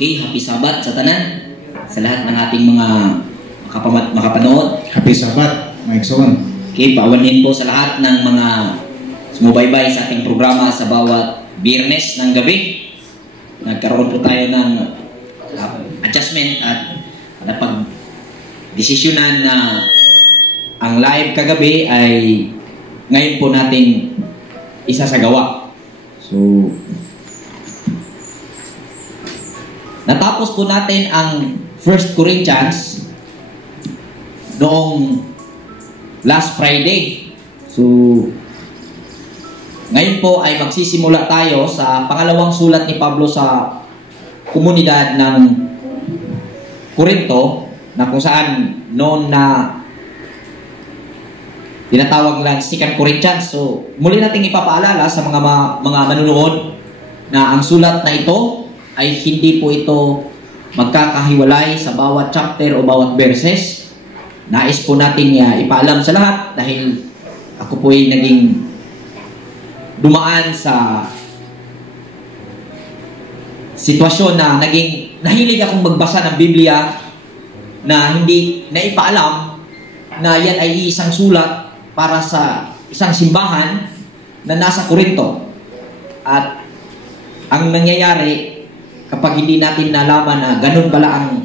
Okay, happy Sabat sa tanan. Sa lahat ng ating mga makapanood. Happy Sabat, Mike Son. Okay, paawanin po sa lahat ng mga sumubaybay sa ating programa sa bawat Biyernes ng gabi. Nagkaroon po tayo ng adjustment at napag-desisyonan na ang live kagabi ay ngayon po natin isasagawa. So, natapos po natin ang 1 Corinthians noong last Friday. So, ngayon po ay magsisimula tayo sa pangalawang sulat ni Pablo sa komunidad ng Corinto, na kung saan noon na tinatawag lang 2 Corinthians. So, muli nating ipapaalala sa mga manunood na ang sulat na ito ay hindi po ito magkakahiwalay sa bawat chapter o bawat verses. Nais po natin ipaalam sa lahat dahil ako po ay naging dumaan sa sitwasyon na nahilig akong magbasa ng Biblia na hindi naipaalam na yan ay isang sulat para sa isang simbahan na nasa Corinto. At ang nangyayari kapag hindi natin nalaman na ganun pala ang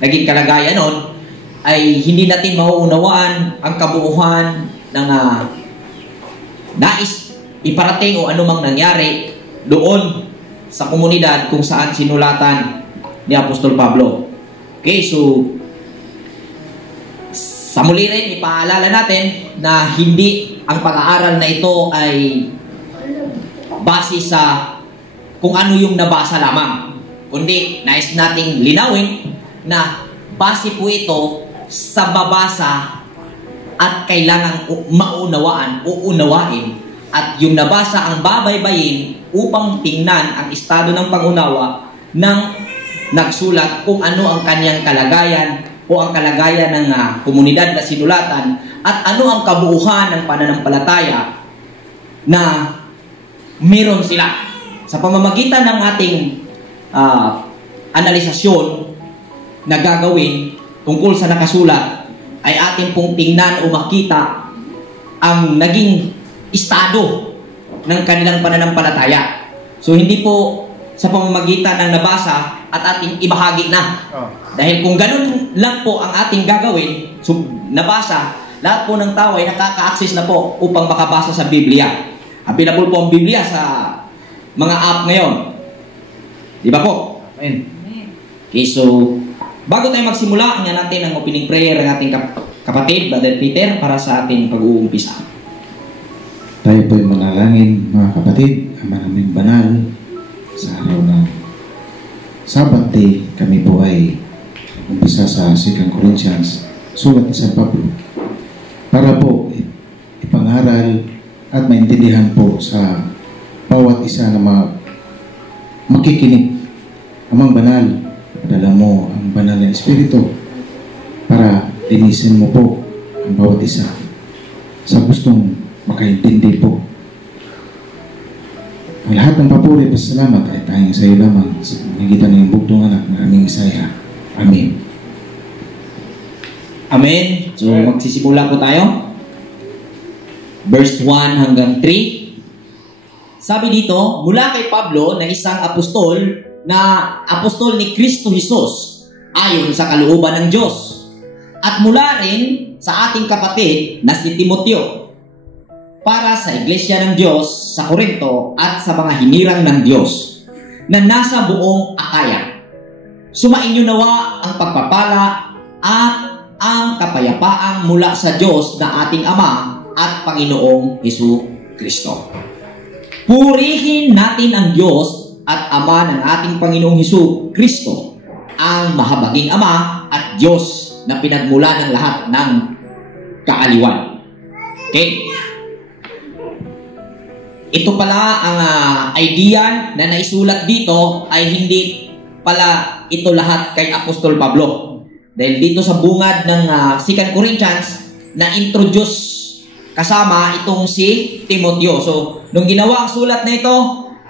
naging kalagayan nun, ay hindi natin mauunawaan ang kabuuhan ng nais iparating o anumang nangyari doon sa komunidad kung saan sinulatan ni Apostol Pablo. Okay, so sa muli rin, ipaalala natin na hindi ang pag-aaral na ito ay base sa kung ano yung nabasa lamang, kundi nais nating linawin na base po ito sa babasa at kailangang uunawain, at yung nabasa ang babaybayin upang tingnan ang estado ng pangunawa ng nagsulat kung ano ang kanyang kalagayan o ang kalagayan ng komunidad na sinulatan at ano ang kabuuhan ng pananampalataya na meron sila. Sa pamamagitan ng ating analisasyon na gagawin tungkol sa nakasulat, ay ating pong tingnan o makita ang naging estado ng kanilang pananampalataya. So, hindi po sa pamamagitan ng nabasa at ating ibahagi na. Dahil kung ganun lang po ang ating gagawin, so, nabasa, lahat po ng tao ay nakaka-access na po upang makabasa sa Biblia. Available po ang Biblia sa mga app ngayon. Di ba po? Amen. Okay, so bago tayo magsimula, hanggang natin ang opening prayer ng ating kapatid, Brother Peter, para sa ating pag-uumpisa. Tayo po'y manalangin, mga kapatid, ang maraming banal sa araw ng Sabat Day. Kami po ay umpisa sa 2 Corinthians, sulat ni San Pablo, para po ipangaral at maintindihan po sa bawat isa na makikinig. Amang banal, padala mo ang banal na Espiritu para linisin mo po ang bawat isa sa gustong makaintindi po. Ang lahat ng papuri at salamat ay tayong sa iyo lamang sa magitan ng bugtong anak na aming Isaya. Amen. Amen. So magsisimula po tayo. Verse 1 hanggang 3. Sabi dito, mula kay Pablo na isang apostol ni Kristo Jesus ayon sa kalooban ng Diyos, at mula rin sa ating kapatid na si Timoteo, para sa iglesia ng Diyos sa Corinto at sa mga hinirang ng Diyos na nasa buong Akaya. Sumainyo nawa ang pagpapala at ang kapayapaang mula sa Diyos na ating Ama at Panginoong Hesus Kristo. Purihin natin ang Diyos at Ama ng ating Panginoong Hesus Kristo, ang mahabaging Ama at Diyos na pinagmula ng lahat ng kaaliwan. Okay? Ito pala ang idea na naisulat dito ay hindi pala ito lahat kay Apostol Pablo. Dahil dito sa bungad ng 2 Corinthians na introduce kasama itong si Timoteo. So, nung ginawa ang sulat na ito,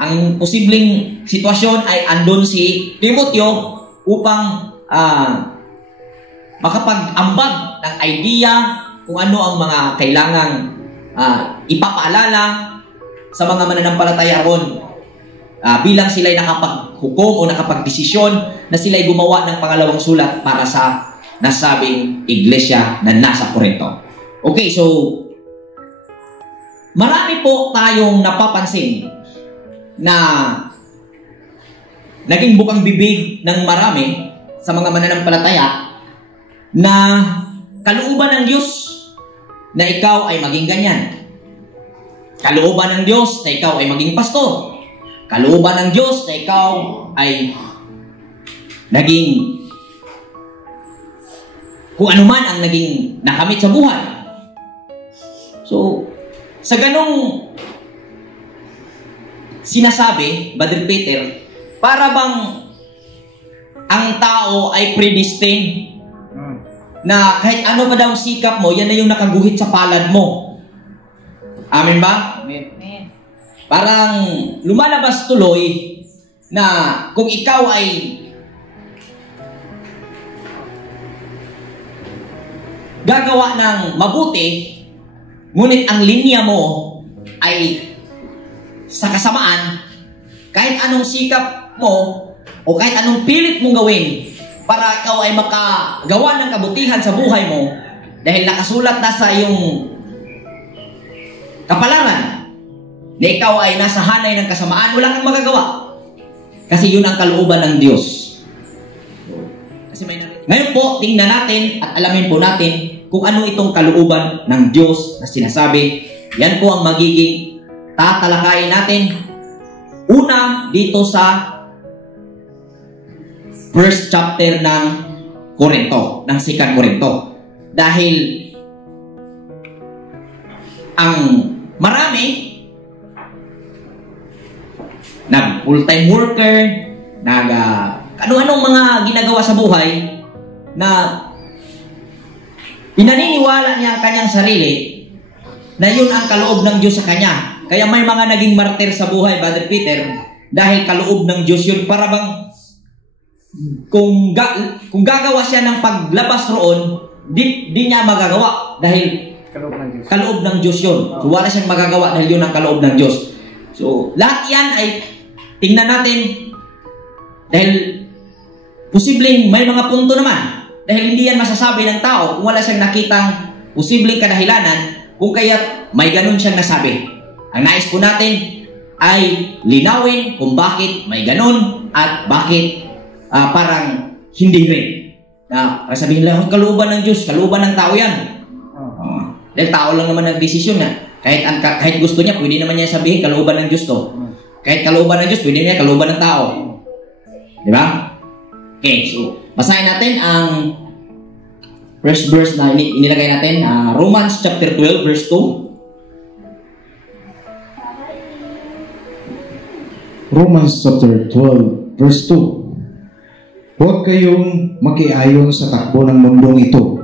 ang posibleng sitwasyon ay andun si Timoteo upang makapag-ambag ng idea kung ano ang mga kailangang ipapaalala sa mga mananampalataya ron bilang sila'y nakapaghukom o nakapagdesisyon na sila'y gumawa ng pangalawang sulat para sa nasabing iglesia na nasa Corinto. Okay, so marami po tayong napapansin na naging bukang bibig ng marami sa mga mananampalataya na kalooban ng Diyos na ikaw ay maging ganyan. Kalooban ng Diyos na ikaw ay maging pastor. Kalooban ng Diyos na ikaw ay naging kung ano man ang naging nakamit sa buhay. So, sa ganong sinasabi, Brother Peter, para bang ang tao ay predestined na kahit ano pa daw sikap mo, yan na yung nakaguhit sa palad mo. Amen ba? Amen. Parang lumalabas tuloy na kung ikaw ay gagawa ng mabuti, ngunit ang linya mo ay sa kasamaan, kahit anong sikap mo o kahit anong pilit mong gawin para ikaw ay makagawa ng kabutihan sa buhay mo dahil nakasulat na sa iyong kapalaran na ikaw ay nasa hanay ng kasamaan, wala kang magagawa. Kasi yun ang kalooban ng Diyos. Ngayon po, tingnan natin at alamin po natin kung ano itong kalooban ng Diyos na sinasabi. Yan po ang magiging tatalakayin natin. Una, dito sa first chapter ng Corinto, ng 2 Corinto. Dahil ang marami nag full-time worker, nag ano-anong mga ginagawa sa buhay na pinaniniwala niya ang kanyang sarili na yun ang kaloob ng Diyos sa kanya. Kaya may mga naging martir sa buhay, Brother Peter, dahil kaloob ng Diyos yun. Para bang kung gagawa siya ng paglabas roon, di niya magagawa dahil kaloob ng Diyos yun. So wala siyang magagawa dahil yun ang kaloob ng Diyos. So lahat yan ay tingnan natin dahil posibleng may mga punto naman dahil hindi yan masasabi ng tao kung wala siyang nakitang posibleng kadahilanan kung kaya't may ganun siyang nasabi. Ang nais po natin ay linawin kung bakit may ganun at bakit parang hindi rin. Sabihin lang, kalooban ng Diyos, kalooban ng tao yan. Dahil tao lang naman nagdesisyon na. Kahit gusto niya, pwede naman niya sabihin, kalooban ng Diyos to. Kahit kalooban ng Diyos, pwede niya kalooban ng tao. Di ba? Okay, so, basahin natin ang first verse na inilagay natin, Romans chapter 12, verse 2. Romans chapter 12, verse 2. Huwag kayong makiayon sa takbo ng mundong ito.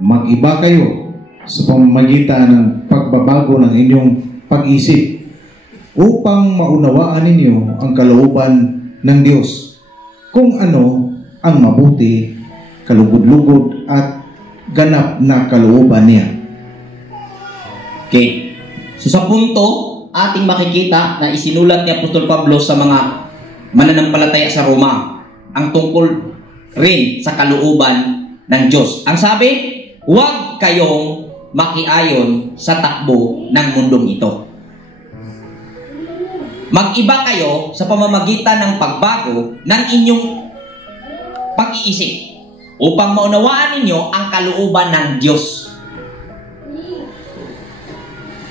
Mag-iba kayo sa pamamagitan ng pagbabago ng inyong pag-isip upang maunawaan ninyo ang kalooban ng Diyos, kung ano ang mabuti, kalugod-lugod at ganap na kalooban niya. Okay. So sa punto, ating makikita na isinulat ni Apostol Pablo sa mga mananampalataya sa Roma ang tungkol rin sa kalooban ng Diyos. Ang sabi, huwag kayong makiayon sa takbo ng mundong ito. Mag-iba kayo sa pamamagitan ng pagbago ng inyong pag-iisip upang maunawaan ninyo ang kalooban ng Diyos.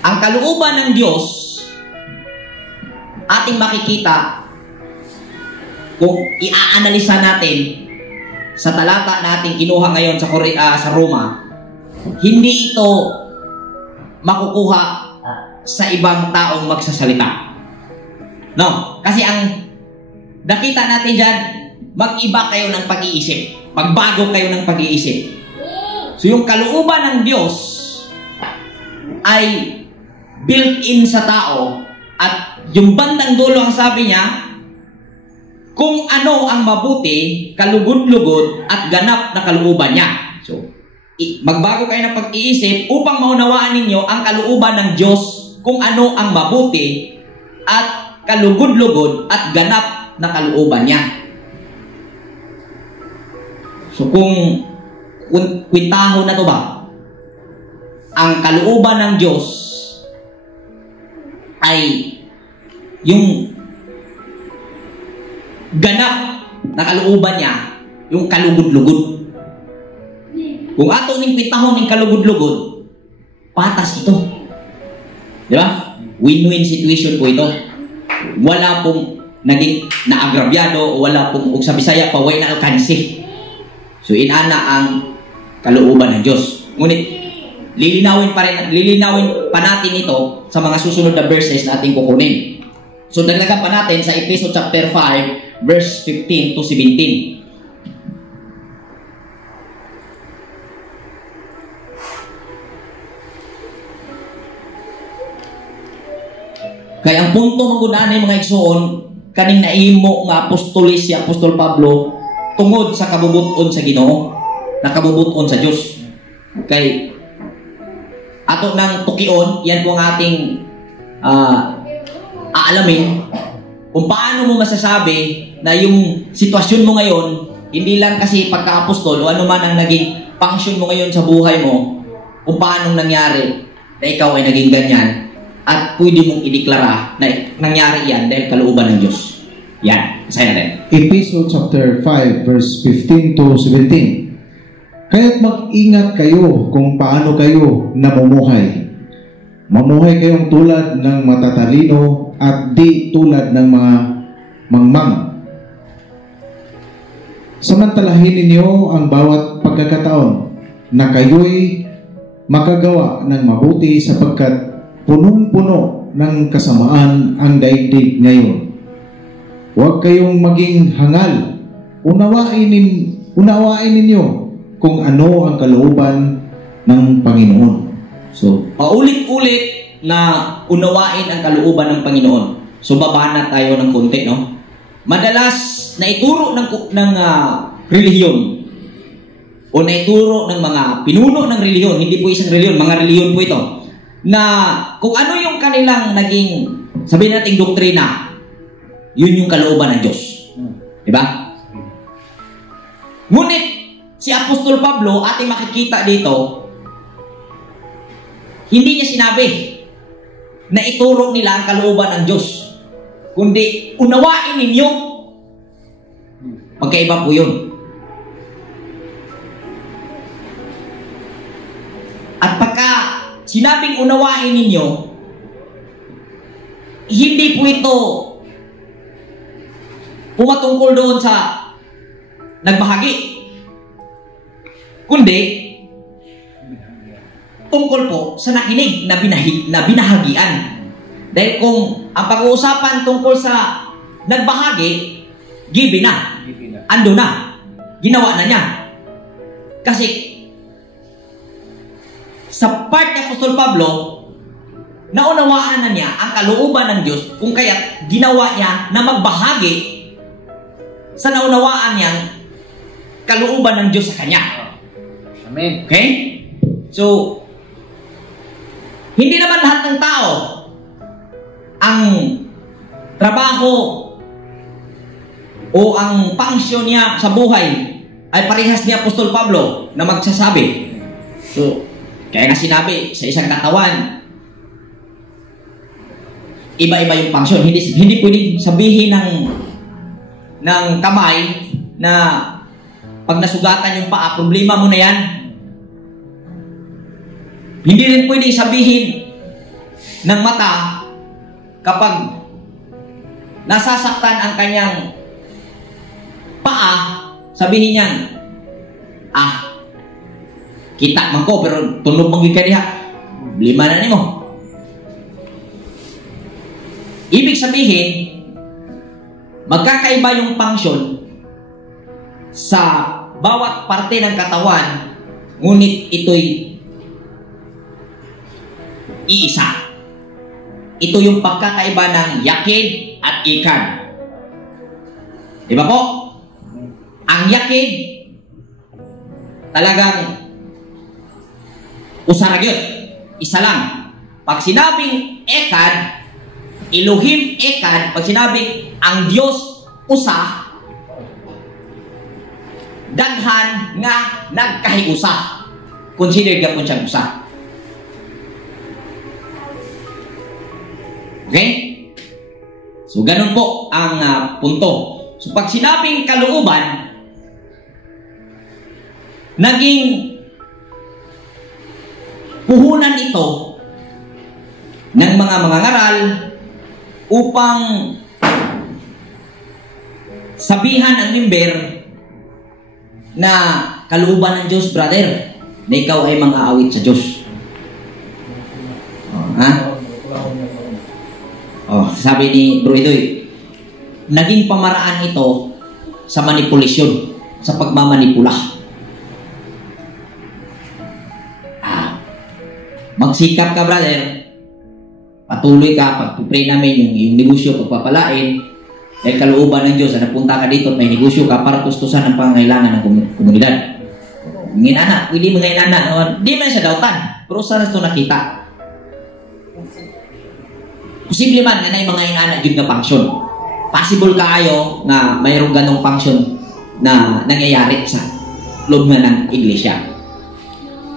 Ang kalooban ng Diyos ating makikita kung i-aanalisa natin sa talata natin kinuha ngayon sa Roma. Hindi ito makukuha sa ibang taong magsasalita. No, kasi ang nakita natin dyan, mag-iba kayo ng pag-iisip. Magbago kayo ng pag-iisip. So yung kalooban ng Diyos ay built-in sa tao at yung bandang dulo ang sabi niya, kung ano ang mabuti, kalugod-lugod at ganap na kalooban niya. So, magbago kayo ng pag-iisip upang maunawaan ninyo ang kalooban ng Diyos, kung ano ang mabuti at kalugod-lugod at ganap na kalooban niya. So, kung kwintaho na to ba, ang kalooban ng Diyos ay yung ganap na kalooban niya, yung kalugod-lugod. Kung ato ning pitahon ng kalugod-lugod, patas ito. Di ba? Win-win situation po ito. Wala pong naging naagrabyado o wala pong sa Bisaya pa way na alkansi. So inana ang kalooban ng Diyos. Ngunit lilinawin pa natin ito sa mga susunod na verses na ating kukunin. So dagdagan pa natin sa Efeso chapter 5 verse 15 to 17. Kaya ang punto manggunaan ng mga igsoon, kaning naimo nga apostolis si Apostol Pablo tungod sa kabubuton sa Ginoo, nakabubuton sa Dios. Kay ato nang tukion, yan po ang ating aalamin kung paano mo masasabi na yung sitwasyon mo ngayon, hindi lang kasi pagka-apostol o ano man ang naging function mo ngayon sa buhay mo, kung paano nangyari na ikaw ay naging ganyan. At pwede mong ideklara na nangyari yan dahil kalooban ng Diyos. Yan. Basahin natin. Efeso chapter 5 verse 15 to 17. Kaya't mag-ingat kayo kung paano kayo namumuhay. Mamuhay kayong tulad ng matatalino at di tulad ng mga mangmang. Samantalahin ninyo ang bawat pagkakataon na kayo'y makagawa ng mabuti sapagkat punong-puno ng kasamaan ang daigdig ngayon. Huwag kayong maging hangal. Unawain ninyo kung ano ang kalooban ng Panginoon. So, paulit-ulit na unawain ang kalooban ng Panginoon. So, babana tayo ng konti, no? Madalas na ituro ng relihiyon o na ituro ng mga pinuno ng relihiyon, hindi po isang relihiyon, mga relihiyon po ito, na kung ano yung kanilang naging, sabihin natin, doktrina, yun yung kalooban ng Diyos. Diba? Ngunit, si Apostol Pablo, ating makikita dito, hindi niya sinabi na ituro nila ang kalooban ng Diyos. Kundi, unawain ninyo. Magkaiba po yun. At pagka sinabing unawain ninyo, hindi po ito pumatungkol doon sa nagbahagi. Kundi, tungkol po sa nakinig na binahagian. Dahil kung ang pag-uusapan tungkol sa nagbahagi, given na. Ando na. Ginawa na niya. Kasi, sa part ni Apostol Pablo, naunawaan na niya ang kalooban ng Diyos kung kaya't ginawa niya na magbahagi sa naunawaan niyang kalooban ng Diyos sa kanya. Amen. Okay? So, hindi naman lahat ng tao ang trabaho o ang function niya sa buhay ay parehas ni Apostol Pablo na magsasabi. So, kaya nga sinabi, sa isang katawan, iba-iba yung function. Hindi pwedeng sabihin ng kamay na pag nasugatan yung paa, problema mo na yan. Hindi rin pwedeng sabihin ng mata kapag nasasaktan ang kanyang paa, sabihin niyan, kita man ko, pero tunog manggig ka diha. Lima na nimo. Ibig sabihin, magkakaiba yung function sa bawat parte ng katawan, ngunit ito'y iisa. Ito yung pagkakaiba ng yakid at ikad. Di ba po? Ang yakid, talagang usarag yun. Isa lang. Pag sinabing ekad, Elohim ekad, pag sinabing ang Diyos usa, daghan nga nagkahiusa. Consider gapon siyang usa. Okay? So, ganun po ang punto. So, pag sinabing kalooban, naging puhunan ito ng mga mangangaral upang sabihan ang member na kalooban ng Diyos, brother, na ikaw ay mga awit sa Diyos. Sabi ni Bro Idoy, naging pamaraan ito sa manipulasyon, sa pagmamanipula. Magsikap ka, brother. Patuloy ka, pag-pray namin yung negosyo, pagpapalain, dahil kalooban ng Diyos, napunta ka dito at may negosyo ka para tustusan ang pangangailangan ng komunidad. Nginana, pwede mga inana, di man siya dautan, pero saan ito nakita? Posible man na yung mga inana yun na function. Possible kaayo na mayroong ganong function na nangyayari sa loob nga ng iglesia,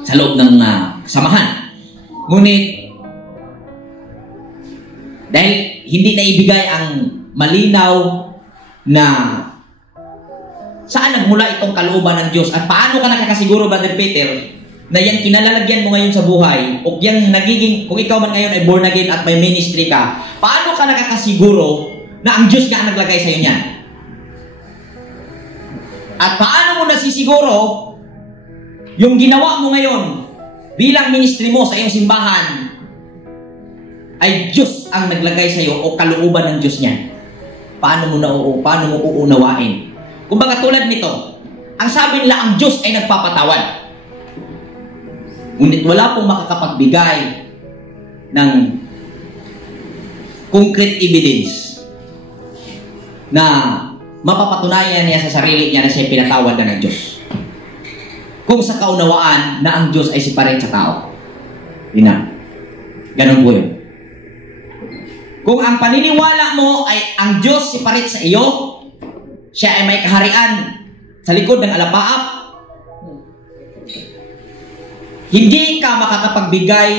sa loob ng samahan. Ngunit, dahil hindi na ibigay ang malinaw na saan nagmula itong kalooban ng Diyos at paano ka nakakasiguro, Brother Peter, na yan kinalalagyan mo ngayon sa buhay o yan nagiging, kung ikaw man ngayon ay born again at may ministry ka, paano ka nakakasiguro na ang Diyos nga ang naglagay sa iyo niyan? At paano mo nasisiguro yung ginawa mo ngayon bilang ministry mo sa iyong simbahan ay Diyos ang naglagay sa iyo o kalooban ng Diyos niyan? Paano mo uunawain? Kumbaga tulad nito, ang sabi nila ang Diyos ay nagpapatawad. Ngunit wala pong makakapagbigay ng concrete evidence na mapapatunayan niya sa sarili niya na siya pinatawad na ng Diyos. Kung sa kaunawaan na ang Diyos ay separate sa tao. Ganun po yun. Kung ang paniniwala mo ay ang Diyos separate sa iyo, siya ay may kaharian sa likod ng alapaap, hindi ka makakapagbigay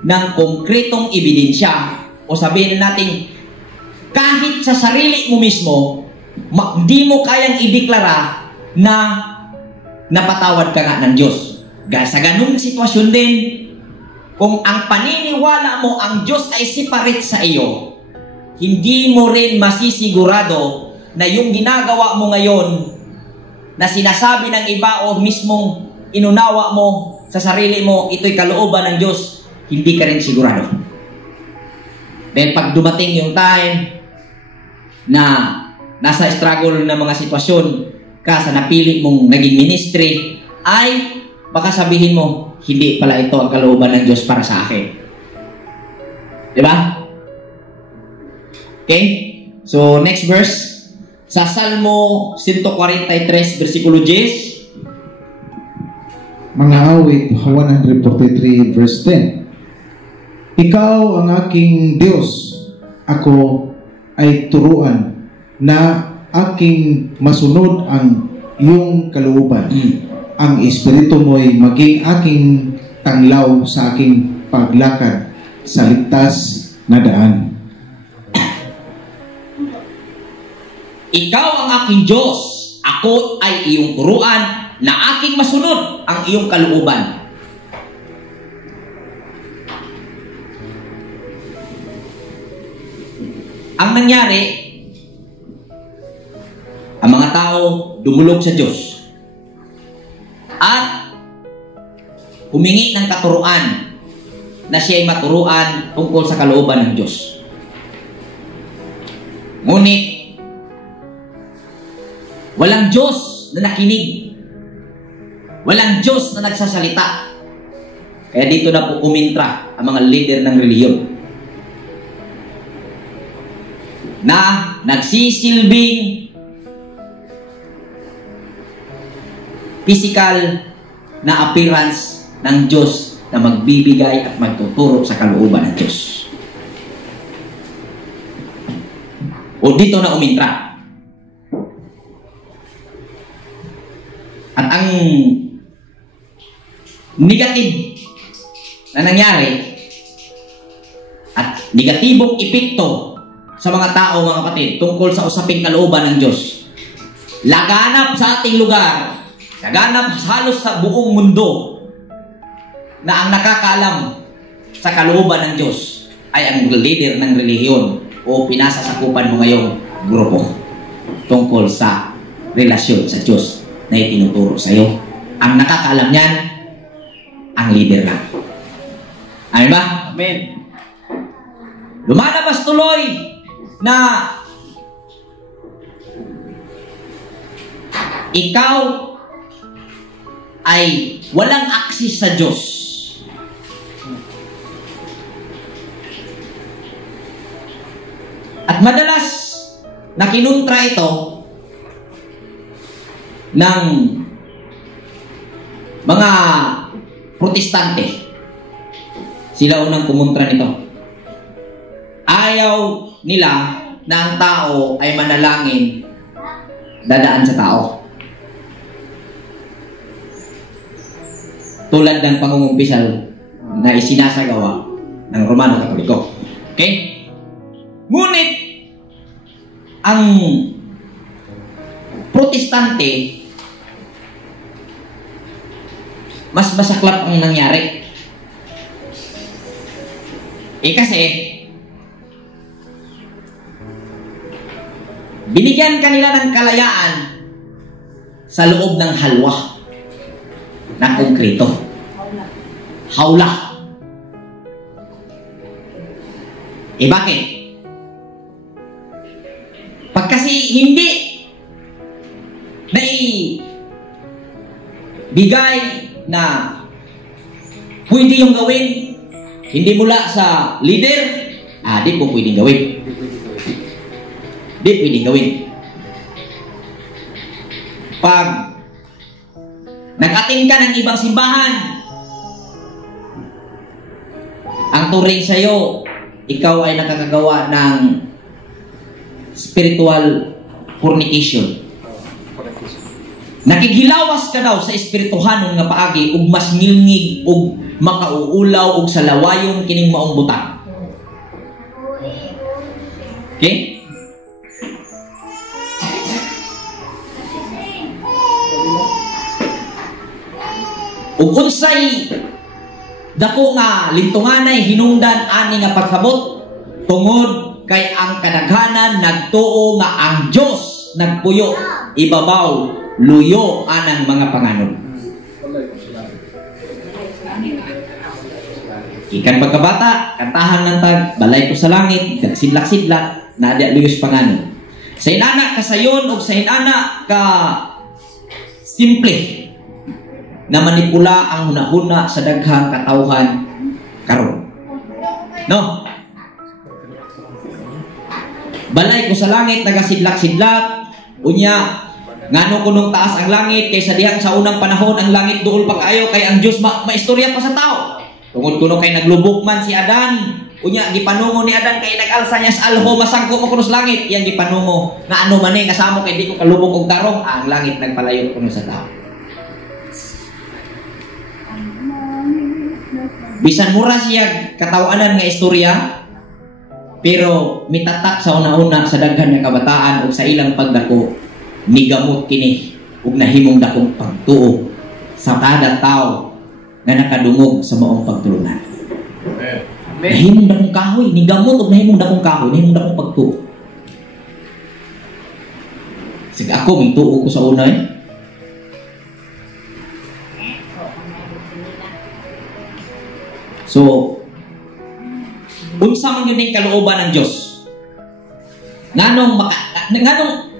ng konkretong ebidensya o sabihin natin kahit sa sarili mo mismo, hindi mo kayang ideklara na napatawad ka nga ng Diyos. Sa ganung sitwasyon din, kung ang paniniwala mo ang Diyos ay separate sa iyo, hindi mo rin masisigurado na yung ginagawa mo ngayon na sinasabi ng iba o mismong inunawa mo sa sarili mo, ito'y kalooban ng Diyos, hindi ka rin sigurado. Dahil pag dumating yung time na nasa struggle na mga sitwasyon ka sa napili mong naging ministry, ay baka sabihin mo, hindi pala ito ang kalooban ng Diyos para sa akin. Diba? Okay? So, next verse. Sa Salmo 143, versikulo 10. Mga awit 143 verse 10. Ikaw ang aking Diyos, ako ay turuan na aking masunod ang iyong kalooban. Ang espiritu mo'y maging aking tanglaw sa aking paglakad sa ligtas na daan. Ikaw ang aking Diyos, ako ay iyong turuan na aking masunod ang iyong kalooban. Ang nangyari, ang mga tao dumulog sa Diyos at humingi ng katuruan na siya ay maturuan tungkol sa kalooban ng Diyos. Ngunit walang Diyos na nakinig. Walang Diyos na nagsasalita. Kaya dito na po umintra ang mga leader ng reliyon. na nagsisilbing physical na appearance ng Diyos na magbibigay at magtuturo sa kalooban ng Diyos. O dito na umintra. At ang negative na nangyari at negatibong epekto sa mga tao, mga kapatid, tungkol sa usaping kalooban ng Diyos, laganap sa ating lugar, laganap halos sa buong mundo, na ang nakakaalam sa kalooban ng Diyos ay ang leader ng relihiyon o pinasasakupan mo ngayong grupo tungkol sa relasyon sa Diyos na itinuturo sa iyo. Ang nakakaalam niyan, ang leader lang. Amen ba? Amen. Lumalabas tuloy na ikaw ay walang akses sa Diyos. At madalas na kinuntra ito ng mga protestante. Sila unang kumontra nito. Ayaw nila na ang tao ay manalangin dadaan sa tao. Tulad ng pangungumpisal na isinasagawa ng Romano Katoliko. Okay? Ngunit, ang protestante, mas masaklap ang nangyari. Kasi, binigyan kanila ng kalayaan sa loob ng halwa na konkreto. Hawla. Bakit? Pagkasi hindi bigay na pwede yung gawin, hindi mula sa leader, di po pwedeng gawin. Di pwedeng gawin. Pag nag-attend ka ng ibang simbahan, ang turing sa'yo, ikaw ay nakakagawa ng spiritual fornication. Nakigilawas ka daw sa espirituhanon nga paagi ug mas ngilngig ug makauulaw ug sa lawayon kining maong butang. Okay? Ug unsay dako nga lintunganay hinungdan ani nga pagkabot tungod kay ang kadaghanan nagtuo nga ang Dios nagpuyo ibabaw luyo anang mga panganon. Ikan pagkabata, kantahan ng tag, balay ko sa langit, sidlak-sidlak, na ada luyos panganon. Sa inana kasayon o sa inana ka simple na manipula ang hunahuna sa daghang katawhan karon. No? Balay ko sa langit, nagasidlak-sidlak, unya, ngano kunong taas ang langit, kaysa dihang sa unang panahon, ang langit dool pa kayo, kay ang Diyos maistorya pa sa tao. Tungod kuno kay naglubok man si Adan, unya, gipanungo ni Adan, kay nag-alsa niya sa alho, masangko mo kuno sa langit, yan gipanungo, nga ano man kasamo, kay di ko kalubok og tarong, ang langit nagpalayo kuno sa tao. Bisan mura siya katawanan nga istorya, pero mitatak sa una-una sa daghan nga kabataan o sa ilang pagdako, migamot kini ug nahimong dakong pagtuo sa kada tawo nga nakadungog sa maong pagtulunan. Amen. Nahimong dakong kahoy, migamot ug nahimong dakong kahoy, nahimong dakong pagtuo. Sige ako, may tuo ko sa una So, unsa man yun yung kalooban ng Diyos?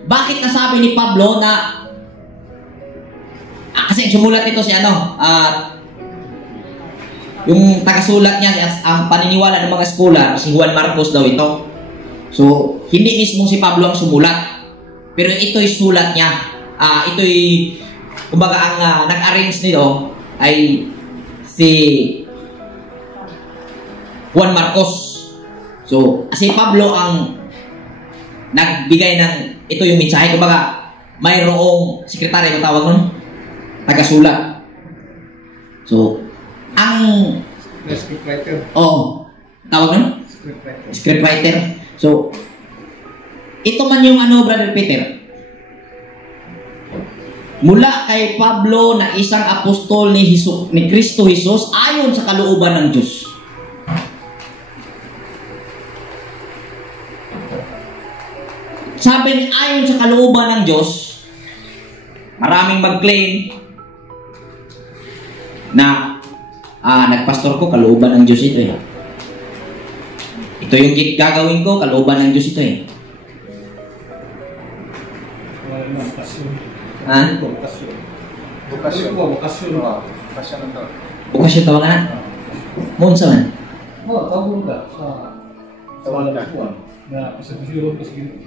Bakit nasabi ni Pablo na kasi sumulat ito si yung tagasulat niya ang paniniwala ng mga scholar, si Juan Marcos daw ito. So, hindi mismo si Pablo ang sumulat. Pero ito'y sulat niya. Ito'y, kumbaga ang nag-arrange nito ay si Juan Marcos. So, si Pablo ang nagbigay ng, ito yung mensahe. Kumbaga, mayroong sekretary, ang tawag nun? Tagasulat. So, ang... Scriptwriter. Oo. Tawag nun? Scriptwriter. Scriptwriter. So, ito man yung Brother Peter. Mula kay Pablo na isang apostol ni Kristo Jesus ayon sa kalooban ng Diyos. Sabi ni ayon sa kalooban ng Diyos, maraming mag-claim na nagpastor ko, kalooban ng Diyos ito eh. Ito yung gagawin ko, kalooban ng Diyos ito eh. Bukasyon tawag na? Munsa man? Tawag ka sa tawanan ko na sa siguro ko sige.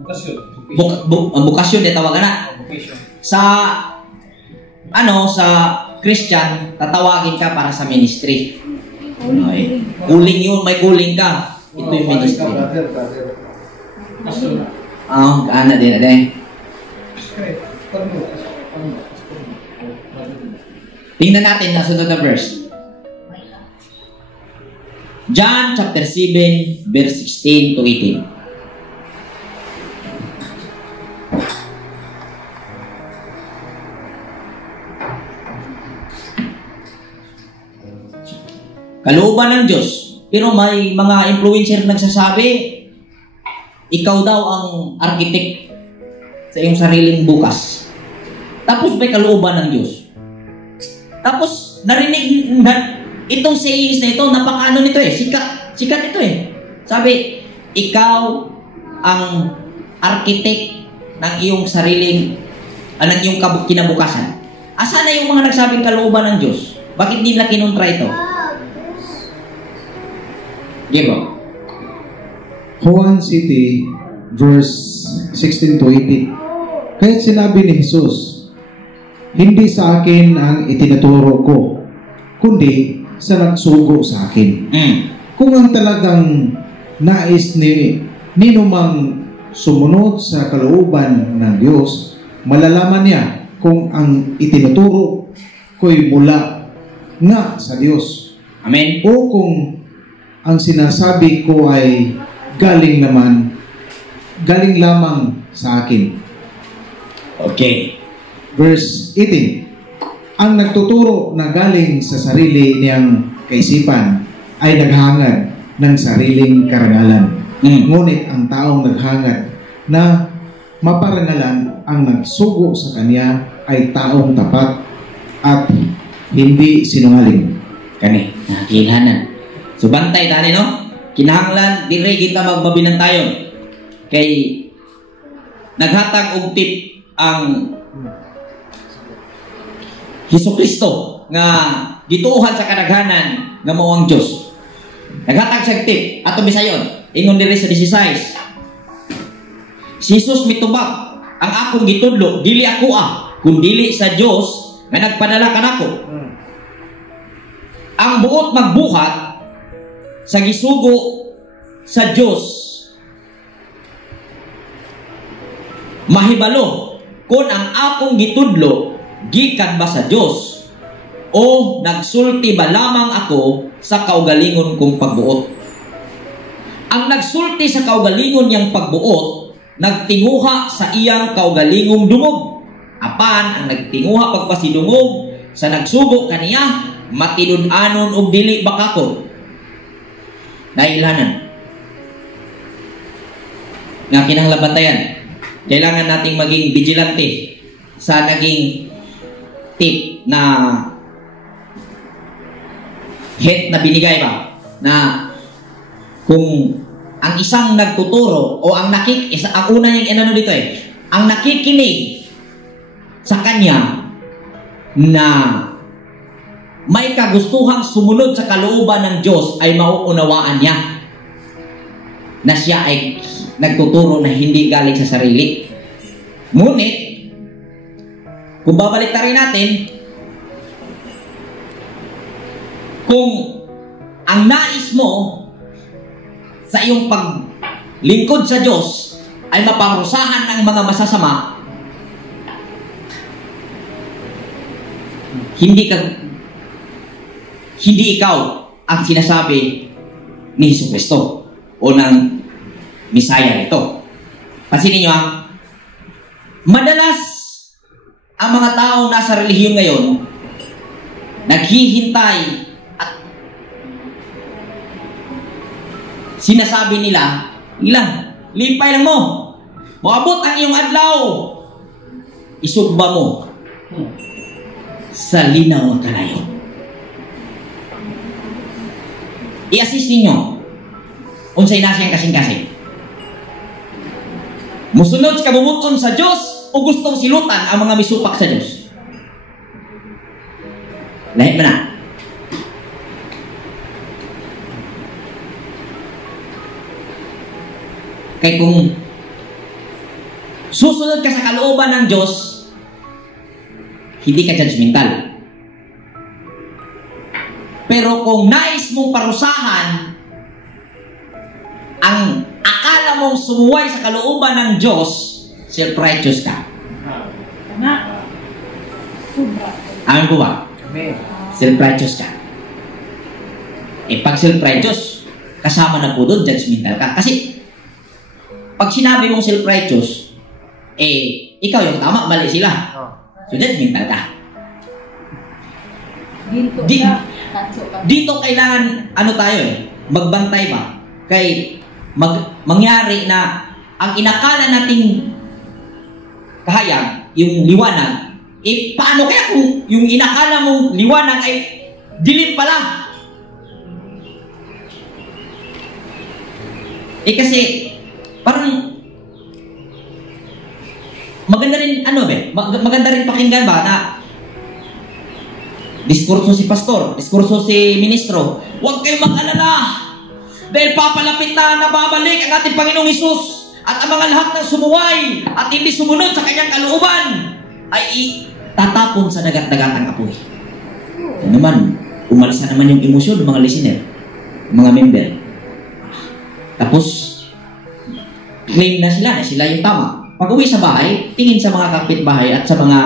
Bukasyon. Bukasyon de tawag na. Sa sa Christian, tatawagin ka para sa ministry. Okay. Kuling yun, may kuling ka. Ito yung ministry. Kaana din na. Tingnan natin na sunod na verse. John chapter 7 verse 16 to 18. Kalooban ng Diyos. Pero may mga influencer nagsasabi, ikaw daw ang architect sa iyong sariling bukas. Tapos may kalooban ng Diyos. Tapos narinig itong sayings na ito, napakaano nito eh, sikat ito eh. Sabi, ikaw ang architect ng iyong sariling, ng iyong kinabukasan. Asa na yung mga nagsabing kalooban ng Diyos? Bakit nila kinontra ito? Gibo. Juan City, verse 16 to 18. Kaya't sinabi ni Jesus, hindi sa akin ang itinuturo ko, kundi sa nagsugo sa akin. Kung ang talagang nais ni ninumang sumunod sa kalooban ng Diyos, malalaman niya kung ang itinuturo ko'y mula nga sa Diyos. Amen. O kung ang sinasabi ko ay galing lamang sa akin. Okay. Verse 18. Ang nagtuturo na galing sa sarili niyang kaisipan ay naghangad ng sariling karangalan. Ngunit ang taong naghangad na maparangalan ang nagsugo sa kanya ay taong tapat at hindi sinungaling. Kani, nakakilhanan. So bantay tani no? Kinahanglan dire kita magbabinan tayo. Kay naghatag og tip ang Hesukristo nga gituohan sa kadaghanan nga mao ang Dios. Naghatag siya tip ato bisayon. Ingon diri sa 16. Si Jesus mitubag, ang akong gitudlo dili ako kun dili sa Dios nga nagpadala kanako. Ang buot magbuhat sa gisugo sa Diyos mahibalo kung ang akong gitudlo gikan ba sa Diyos o nagsulti ba lamang ako sa kaugalingon kong pagbuot. Ang nagsulti sa kaugalingon niyang pagbuot nagtinguha sa iyang kaugalingong dungog. Apan ang nagtinguha pagpasidungog sa nagsugo kaniya matinun-anon og dili bakako. Dahilanan nga kinahanglan kailangan nating maging vigilante sa naging tip na hit na binigay ba na kung ang isang nagtuturo o ang ang una yung inano dito ang nakikinig sa kanya na may kagustuhang sumunod sa kalooban ng Diyos ay mauunawaan niya. na siya ay nagtuturo na hindi galing sa sarili. Ngunit, kung babalik na rin natin, kung ang nais mo sa iyong paglingkod sa Diyos ay maparusahan ng mga masasama, hindi ikaw ang sinasabi ni Jesucristo o ng Misaya ito. Pansinin niyo madalas ang mga taong nasa relihiyon ngayon naghihintay at sinasabi nila, lipay lang mo, maabot ang iyong adlaw, isugba mo sa linaw at kalayo. I-assist ninyo unsay nasiyang kasing-kasing. Musunod ka bumuton sa Diyos o gustong silutan ang mga misupak sa Diyos? Lahat mo na. Kaya kung susunod ka sa kalooban ng Diyos, hindi ka judgmental. Pero kung nais mong parusahan ang akala mong sumuway sa kalooban ng Diyos, self-righteous ka. Amin po ba? Self-righteous ka. Pag self-righteous, kasama na po doon, judgmental ka. Kasi, pag sinabi mong self-righteous, ikaw yung tama, mali sila. So, judgmental ka. Dito kailangan, magbantay ba? Kay, mangyari na ang inakala nating kahayag, yung liwanag, paano kaya kung yung inakala mong liwanag ay dilim pala? Kasi parang maganda rin maganda rin pakinggan ba na diskurso si pastor, diskurso si ministro, huwag kayong mag-alala dahil papalapit na nababalik ang ating Panginoong Hesus at ang mga lahat ng sumuway at hindi sumunod sa kanyang kalooban ay tatapon sa dagat-dagatang apoy. Naman, umalis na naman yung emosyon ng mga listener, mga member. Tapos, claim na sila yung tama. Pag uwi sa bahay, tingin sa mga kapitbahay at sa mga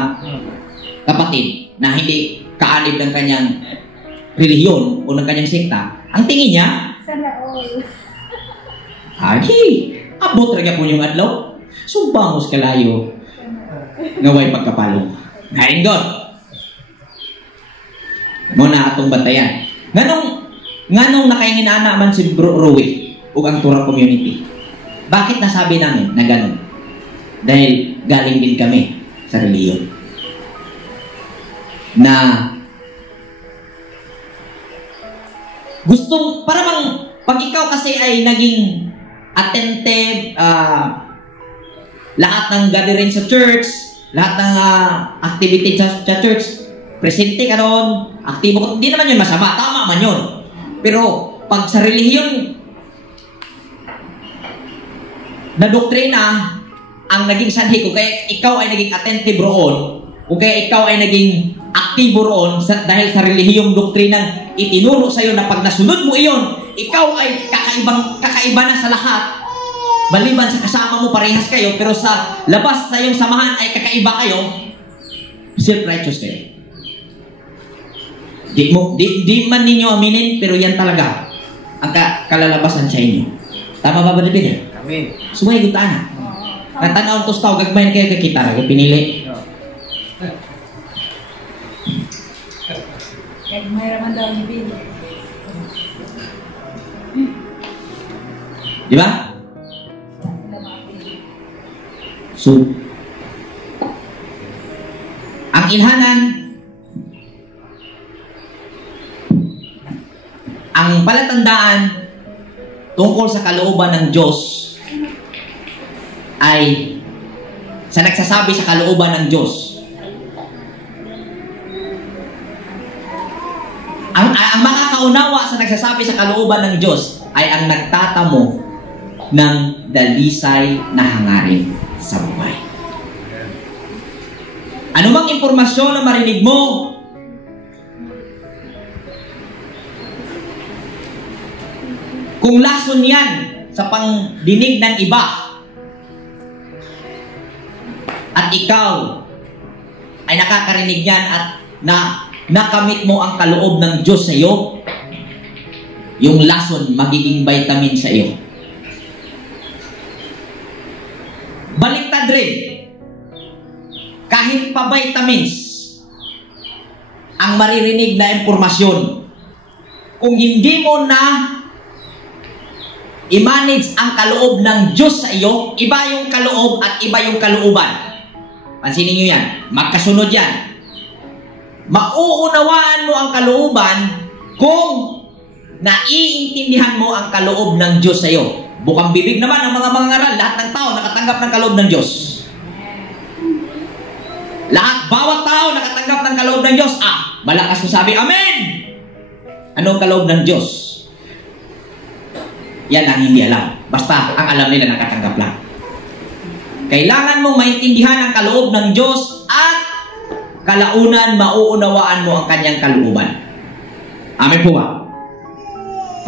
kapatid na hindi kaalib ng kanyang relihiyon o ng kanyang sekta, ang tingin niya, abot rin po yung adlaw. Sumbangos kalayo. Ngaway pagkapalong. Hain God. Muna atong batayan. Nganong nakainginana man si Bro Rui o ang Torah community? Bakit nasabi namin na ganun? Dahil galing din kami sa reliyon. Na gustong, parang pag ikaw kasi ay naging attentive, lahat ng gathering sa church, lahat ng activity sa church, presente ka doon, aktibo ka, hindi naman yun masama, tama man yun. Pero pag sa relihiyon na doktrina ang naging sanhi, kung kaya ikaw ay naging attentive roon, kung kaya ikaw ay naging aktibo roon dahil sa relihiyong doktrinang itinuro sa iyo na pag nasunod mo iyon, ikaw ay kakaiba na sa lahat. Maliban sa kasama mo, parehas kayo, pero sa labas sa iyong samahan ay kakaiba kayo, self-righteous kayo. Di man ninyo aminin, pero yan talaga ang kalalabasan sa inyo. Tama ba, Brother Peter? Amen. Sumay gutaan na. Natanaw tos tao, gagmahin kayo kakita, pinili. Gagmay raman daw ni Bill. Di ba? So, ang ilhanan, ang palatandaan tungkol sa kalooban ng Diyos ay sa nagsasabi sa kalooban ng Diyos. Ang makakaunawa sa nagsasabi sa kalooban ng Diyos ay ang nagtatamo ng dalisay na hangarin sa buhay. Ano mang impormasyon na marinig mo, kung lason yan sa pangdinig ng iba, at ikaw ay nakakarinig yan at nakamit mo ang kaloob ng Diyos sa iyo, yung lason magiging vitamin sa iyo. Baliktad rin, kahit pa vitamins ang maririnig na impormasyon, kung hindi mo na i-manage ang kaloob ng Diyos sa iyo, iba yung kaloob at iba yung kalooban. Pansinin nyo yan, magkasunod yan. Mauunawaan mo ang kalooban kung naiintindihan mo ang kaloob ng Diyos sa iyo. Bukang bibig naman ang mga mangaral, lahat ng tao nakatanggap ng kaloob ng Diyos. Bawat tao nakatanggap ng kaloob ng Diyos. Malakas mo sabi, Amen! Anong kaloob ng Diyos? Yan ang hindi alam. Basta ang alam nila nakatanggap lang. Kailangan mong maintindihan ang kaloob ng Diyos at kalaunan mauunawaan mo ang kanyang kalooban. Amen po ba?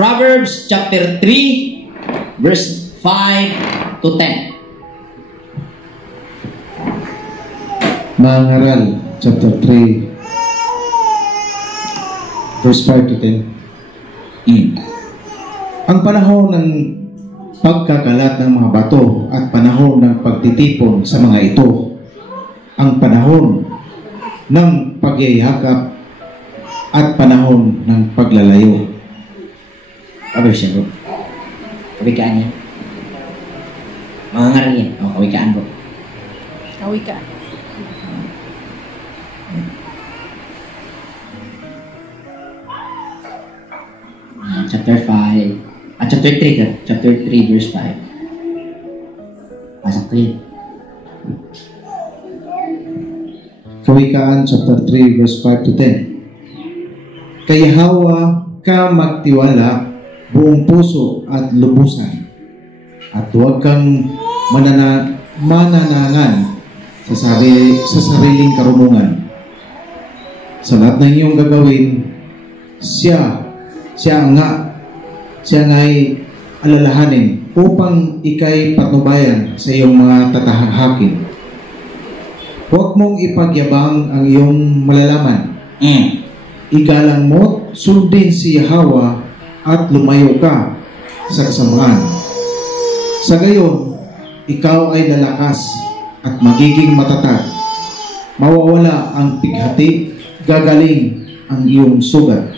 Proverbs chapter 3 verse 5 to 10. Mangaral chapter 3 verse 5 to 10. Ang panahon ng pagkakalat ng mga bato at panahon ng pagtitipon sa mga ito, ang panahon ng pagyayakap at panahon ng paglalayo. Version bro. Kawikaan yan. Mga ngaral yan. Kawikaan bro. Kawikaan. Chapter 5. Chapter 3. Chapter 3 verse 5. Pasok ko yun. Kawikaan chapter 3 verse 5 to 10. Kay Hawa ka magtiwala buong puso at lubusan, at huwag kang mananangan sa sariling karunungan. Sa lahat ng iyong gagawin, siya nga'y alalahanin upang ikay patnubayan sa iyong mga tatahakin. Huwag mong ipagyabang ang iyong malalaman. Igalang mo't sundin si Yahweh at lumayo ka sa kasamaan. Sa gayon, ikaw ay lalakas at magiging matatag. Mawawala ang pighati, gagaling ang iyong sugat.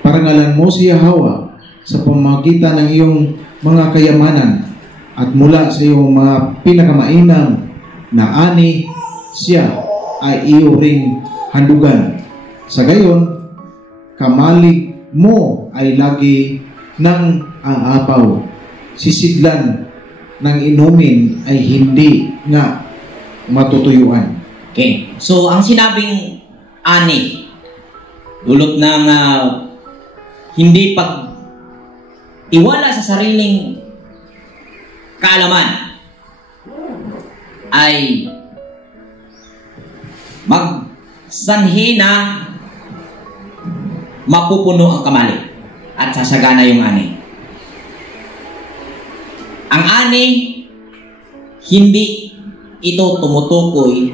Parangalan mo si Yahweh sa pamamagitan ng iyong mga kayamanan, at mula sa iyong mga pinakamainam na ani, siya ay iyo ring handugan. Sa gayon, kamalig mo ay lagi ng aapaw. Sisidlan ng inumin ay hindi nga matutuyuan. Okay. So, ang sinabing ani, dulot ng hindi iwala sa sariling kaalaman, ay magsanhi na mapupuno ang kamali at sasagana yung ani. Ang ani, hindi ito tumutukoy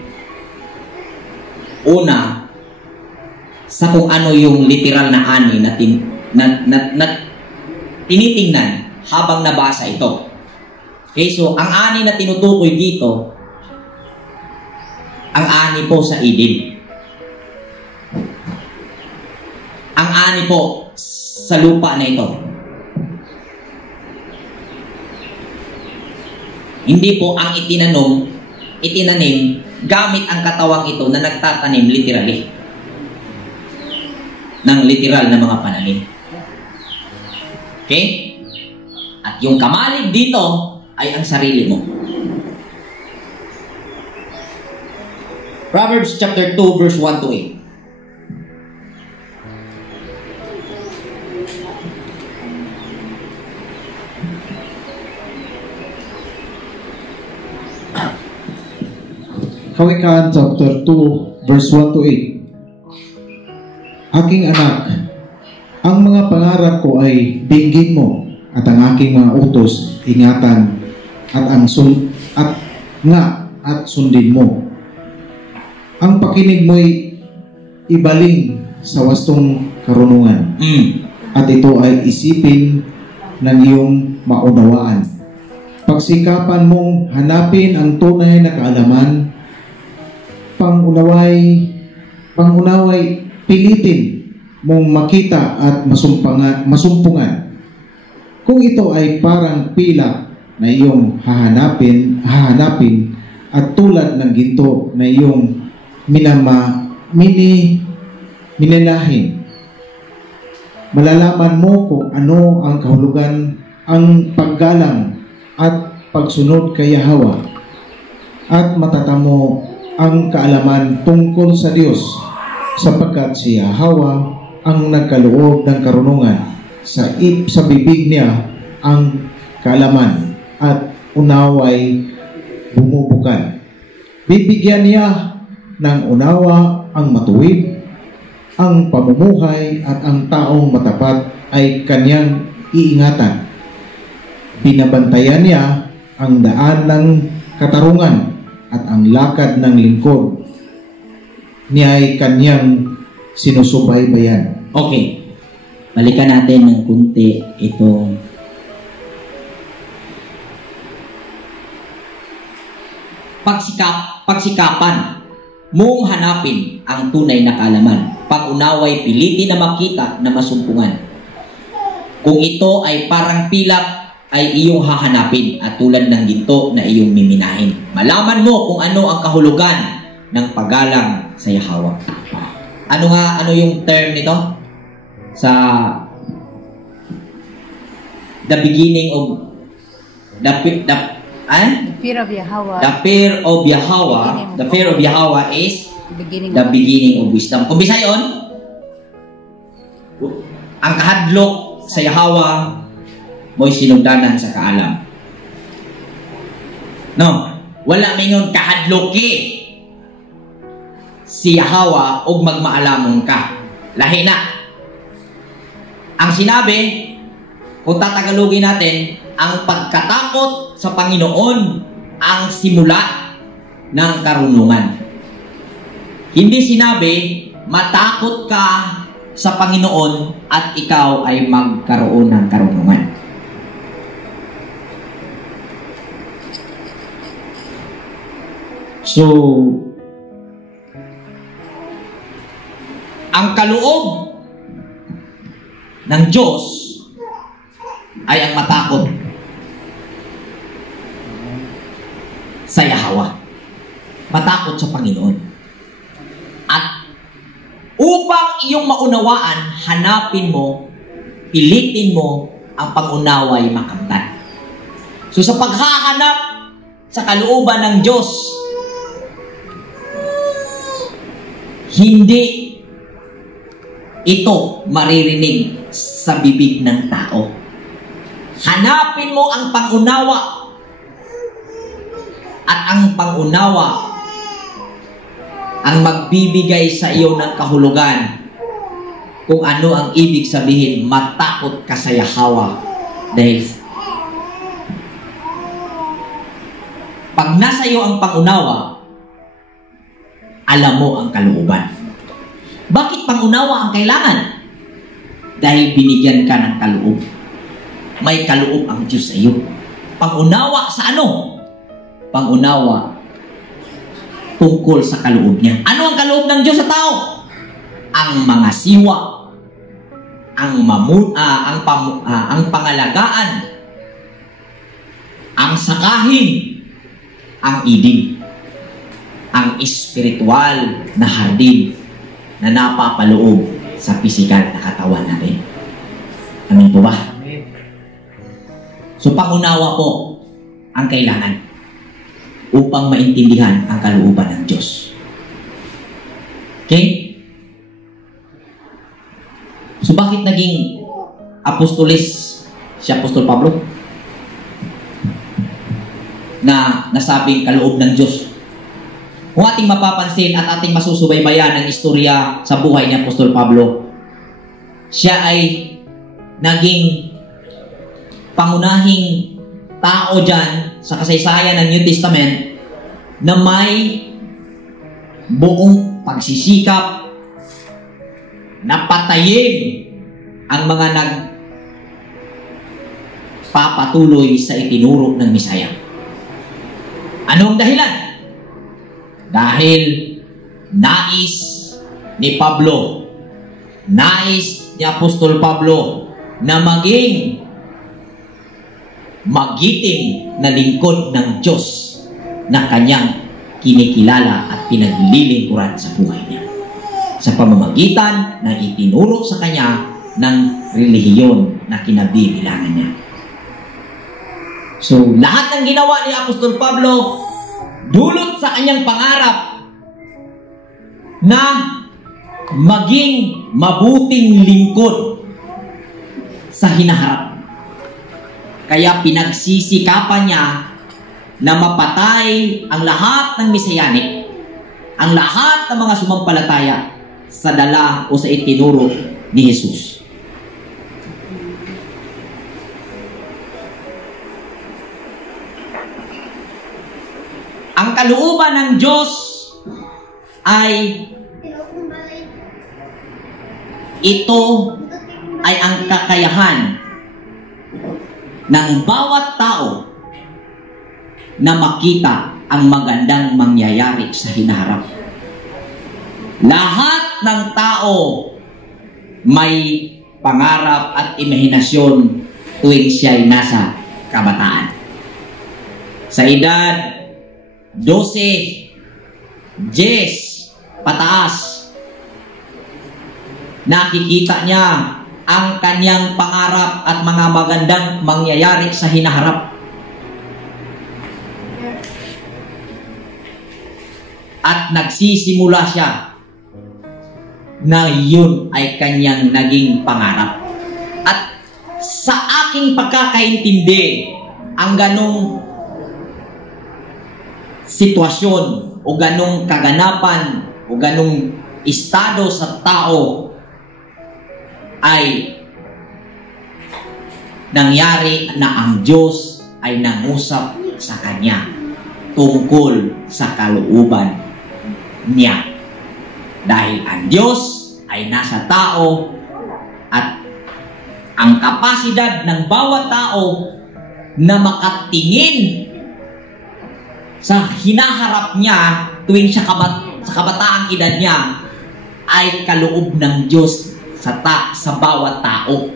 una sa kung ano yung literal na ani na tinitingnan habang nabasa ito. Okay, so ang ani na tinutukoy dito, ang ani po sa Eden. Ang ani po sa lupa na ito. Hindi po ang itinanim gamit ang katawang ito na nagtatanim literally ng literal na mga pananim. Okay? At yung kamalig dito ay ang sarili mo. Proverbs chapter 2 verse 1 to 8. Kawikaan chapter 2, verse 1 to 8. Aking anak, ang mga pangarap ko ay dinggin mo, at ang aking mga utos ingatan, at sundin mo. Ang pakinig mo'y ibaling sa wastong karunungan, at ito ay isipin ng iyong maunawaan. Pagsikapan mong hanapin ang tunay na kaalaman, pangunaway pilitin mong makita at masumpungan. Kung ito ay parang pila na iyong hahanapin at tulad ng ginto na iyong minanahin, malalaman mo kung ano ang kahulugan, ang paggalang at pagsunod kay Yahweh, at matatamo ang kaalaman tungkol sa Diyos, sapagkat si Yahweh ang nagkaloob ng karunungan. Sa bibig niya ang kaalaman at unaway bumubukan. Bibigyan niya ng unawa ang matuwid, ang pamumuhay at ang taong matapat ay kanyang iingatan. Binabantayan niya ang daan ng katarungan at ang lakad ng lingkod niya ay kanyang sinusubaybayan. Okay. Balikan natin ng kunti itong pagsikapan mong hanapin ang tunay na kaalaman. Pag-unaway pilitin na makita na masumpungan. Kung ito ay parang pilak, ay iyong hahanapin at tulad ng ginto na iyong miminahin. Malaman mo kung ano ang kahulugan ng paggalang sa Yahweh. Ano yung term nito? Sa the beginning of the fear of Yahweh. The fear of Yahweh. The fear of Yahweh is the beginning of wisdom. Kung Bisayon, ang kahadlok sa Yahweh mo'y sinugdanan sa kaalam. No, wala mingon kahadloki si Yahweh og magmaalamon ka. Lahi na. Ang sinabi, kung tatagalogin natin, ang pagkatakot sa Panginoon ang simula ng karunungan. Hindi sinabi, matakot ka sa Panginoon at ikaw ay magkaroon ng karunungan. So, ang kaloob ng Diyos ay ang matakot sa Yahweh. Matakot sa Panginoon. At upang iyong maunawaan, hanapin mo, pilitin mo ang pangunaway makamtan. So sa paghahanap sa kalooban ng Diyos, hindi ito maririnig sa bibig ng tao. Hanapin mo ang pangunawa. At ang pangunawa ang magbibigay sa iyo ng kahulugan kung ano ang ibig sabihin matakot ka sa Yahweh. Dahil pag nasa iyo ang pangunawa, alam mo ang kalooban. Bakit pangunawa ang kailangan? Dahil binigyan ka ng kaloob. May kaloob ang Diyos sa iyo. Pangunawa sa ano? Pangunawa tungkol sa kaloob niya. Ano ang kaloob ng Diyos sa tao? Ang mga siwa, ang pangalagaan, ang sakahin, ang idin, ang espiritual na hardin na napapaloob sa pisikal na katawan natin. Amin po ba? So pangunawa po ang kailangan upang maintindihan ang kalooban ng Diyos. Okay? So bakit naging apostolis si Apostol Pablo? Na nasabing kaloob ng Diyos. Kung ating mapapansin at ating masusubaybayan ang istorya sa buhay ni Apostol Pablo, siya ay naging pangunahing tao dyan sa kasaysayan ng New Testament na may buong pagsisikap na patayin ang mga nagpapatuloy sa itinuro ng Misaya. Anong dahilan? Dahil nais ni Pablo, nais ni Apostol Pablo na maging magiting na lingkod ng Diyos na kanyang kinikilala at pinaglilingkuran sa buhay niya sa pamamagitan ng itinuro sa kanya ng relihiyon na kinabibilangan niya. So, lahat ng ginawa ni Apostol Pablo dulot sa kanyang pangarap na maging mabuting lingkod sa hinaharap. Kaya pinagsisikapan niya na mapatay ang lahat ng Mesiyanic, ang lahat ng mga sumampalataya sa dala o sa itinuro ni Jesus. Ang kalooban ng Diyos ay ito ay ang kakayahan ng bawat tao na makita ang magandang mangyayari sa hinaharap. Lahat ng tao may pangarap at imahinasyon tuwing siya'y nasa kabataan. Sa edad 12, 10, pataas, nakikita niya ang kanyang pangarap at mga magandang mangyayari sa hinaharap. At nagsisimula siya na yun ay kanyang naging pangarap. At sa aking pagkakaintindi, ang ganong sitwasyon o ganong kaganapan o ganong estado sa tao ay nangyari na ang Diyos ay nangusap sa kanya tungkol sa kalooban niya. Dahil ang Diyos ay nasa tao at ang kapasidad ng bawat tao na makatingin sa hinaharap niya tuwing sa kabataang edad niya ay kaloob ng Diyos sa bawat tao.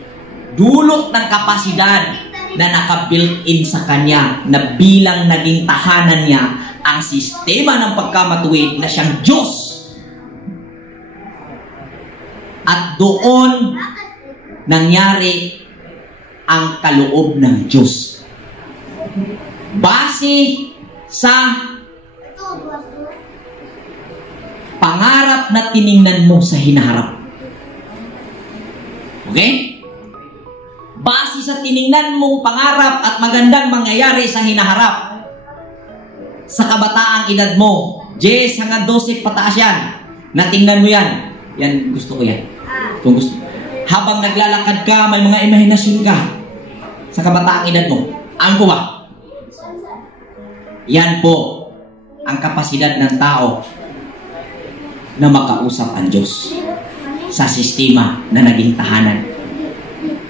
Dulot ng kapasidad na naka-built-in sa kanya na bilang naging tahanan niya ang sistema ng pagkamatuwid na siyang Diyos. At doon nangyari ang kaloob ng Diyos. Base sa pangarap na tiningnan mo sa hinaharap. Okay? Base sa tiningnan mong pangarap at magandang mangyayari sa hinaharap. Sa kabataang edad mo, 10 hanggang 12 pataas yan. Natingnan mo yan. Yan, gusto ko yan. Kung gusto. Habang naglalakad ka, may mga imahinasyon ka sa kabataang edad mo. Ano po ba? Yan po ang kapasidad ng tao na makausap ang Diyos sa sistema na naging tahanan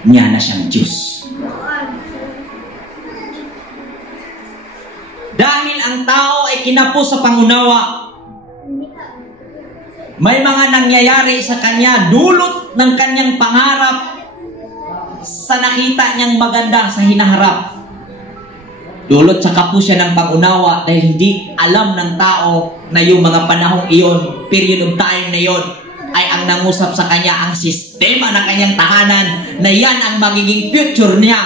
niya na siyang Diyos. Dahil ang tao ay kinapos sa pangunawa, may mga nangyayari sa kanya dulot ng kanyang pangarap sa nakita niyang maganda sa hinaharap. Dulot sa kapos siya ng pangunawa dahil hindi alam ng tao na yung mga panahong iyon, period of time na iyon, ay ang nangusap sa kanya ang sistema ng kanyang tahanan na yan ang magiging future niya.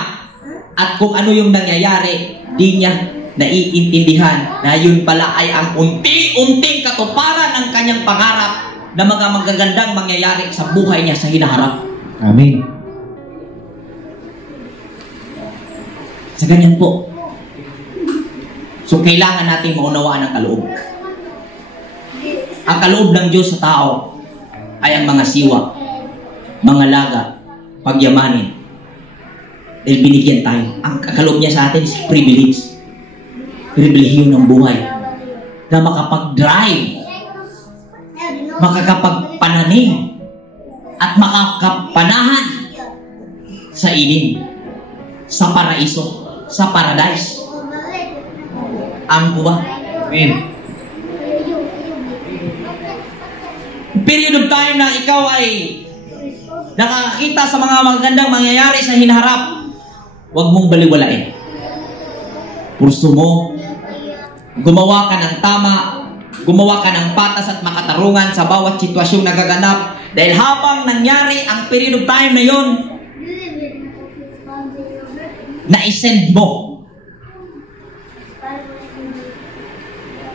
At kung ano yung nangyayari, di niya naiintindihan na yun pala ay ang unti-unting katuparan ng kanyang pangarap na mga magagandang mangyayari sa buhay niya sa hinaharap. Amen. Sa ganyan po. So, kailangan natin maunawaan ang kaloob. Ang kaloob ng Diyos sa tao ay ang mga siwa, mga laga, pagyamanin. Dahil binigyan tayo. Ang kaloob niya sa atin is privilege. Pribilehiyo ng buhay. Na makapag-drive, makakapagpananim, at makakapanahan sa Eden, sa paraiso, sa paradise. Amen po ba? Amen. Period of time na ikaw ay nakakakita sa mga magandang mangyayari sa hinaharap, huwag mong baliwalain. Puso mo, gumawa ka ng tama, gumawa ka ng patas at makatarungan sa bawat sitwasyong nagaganap. Dahil habang nangyari ang period of time na yon, na-send mo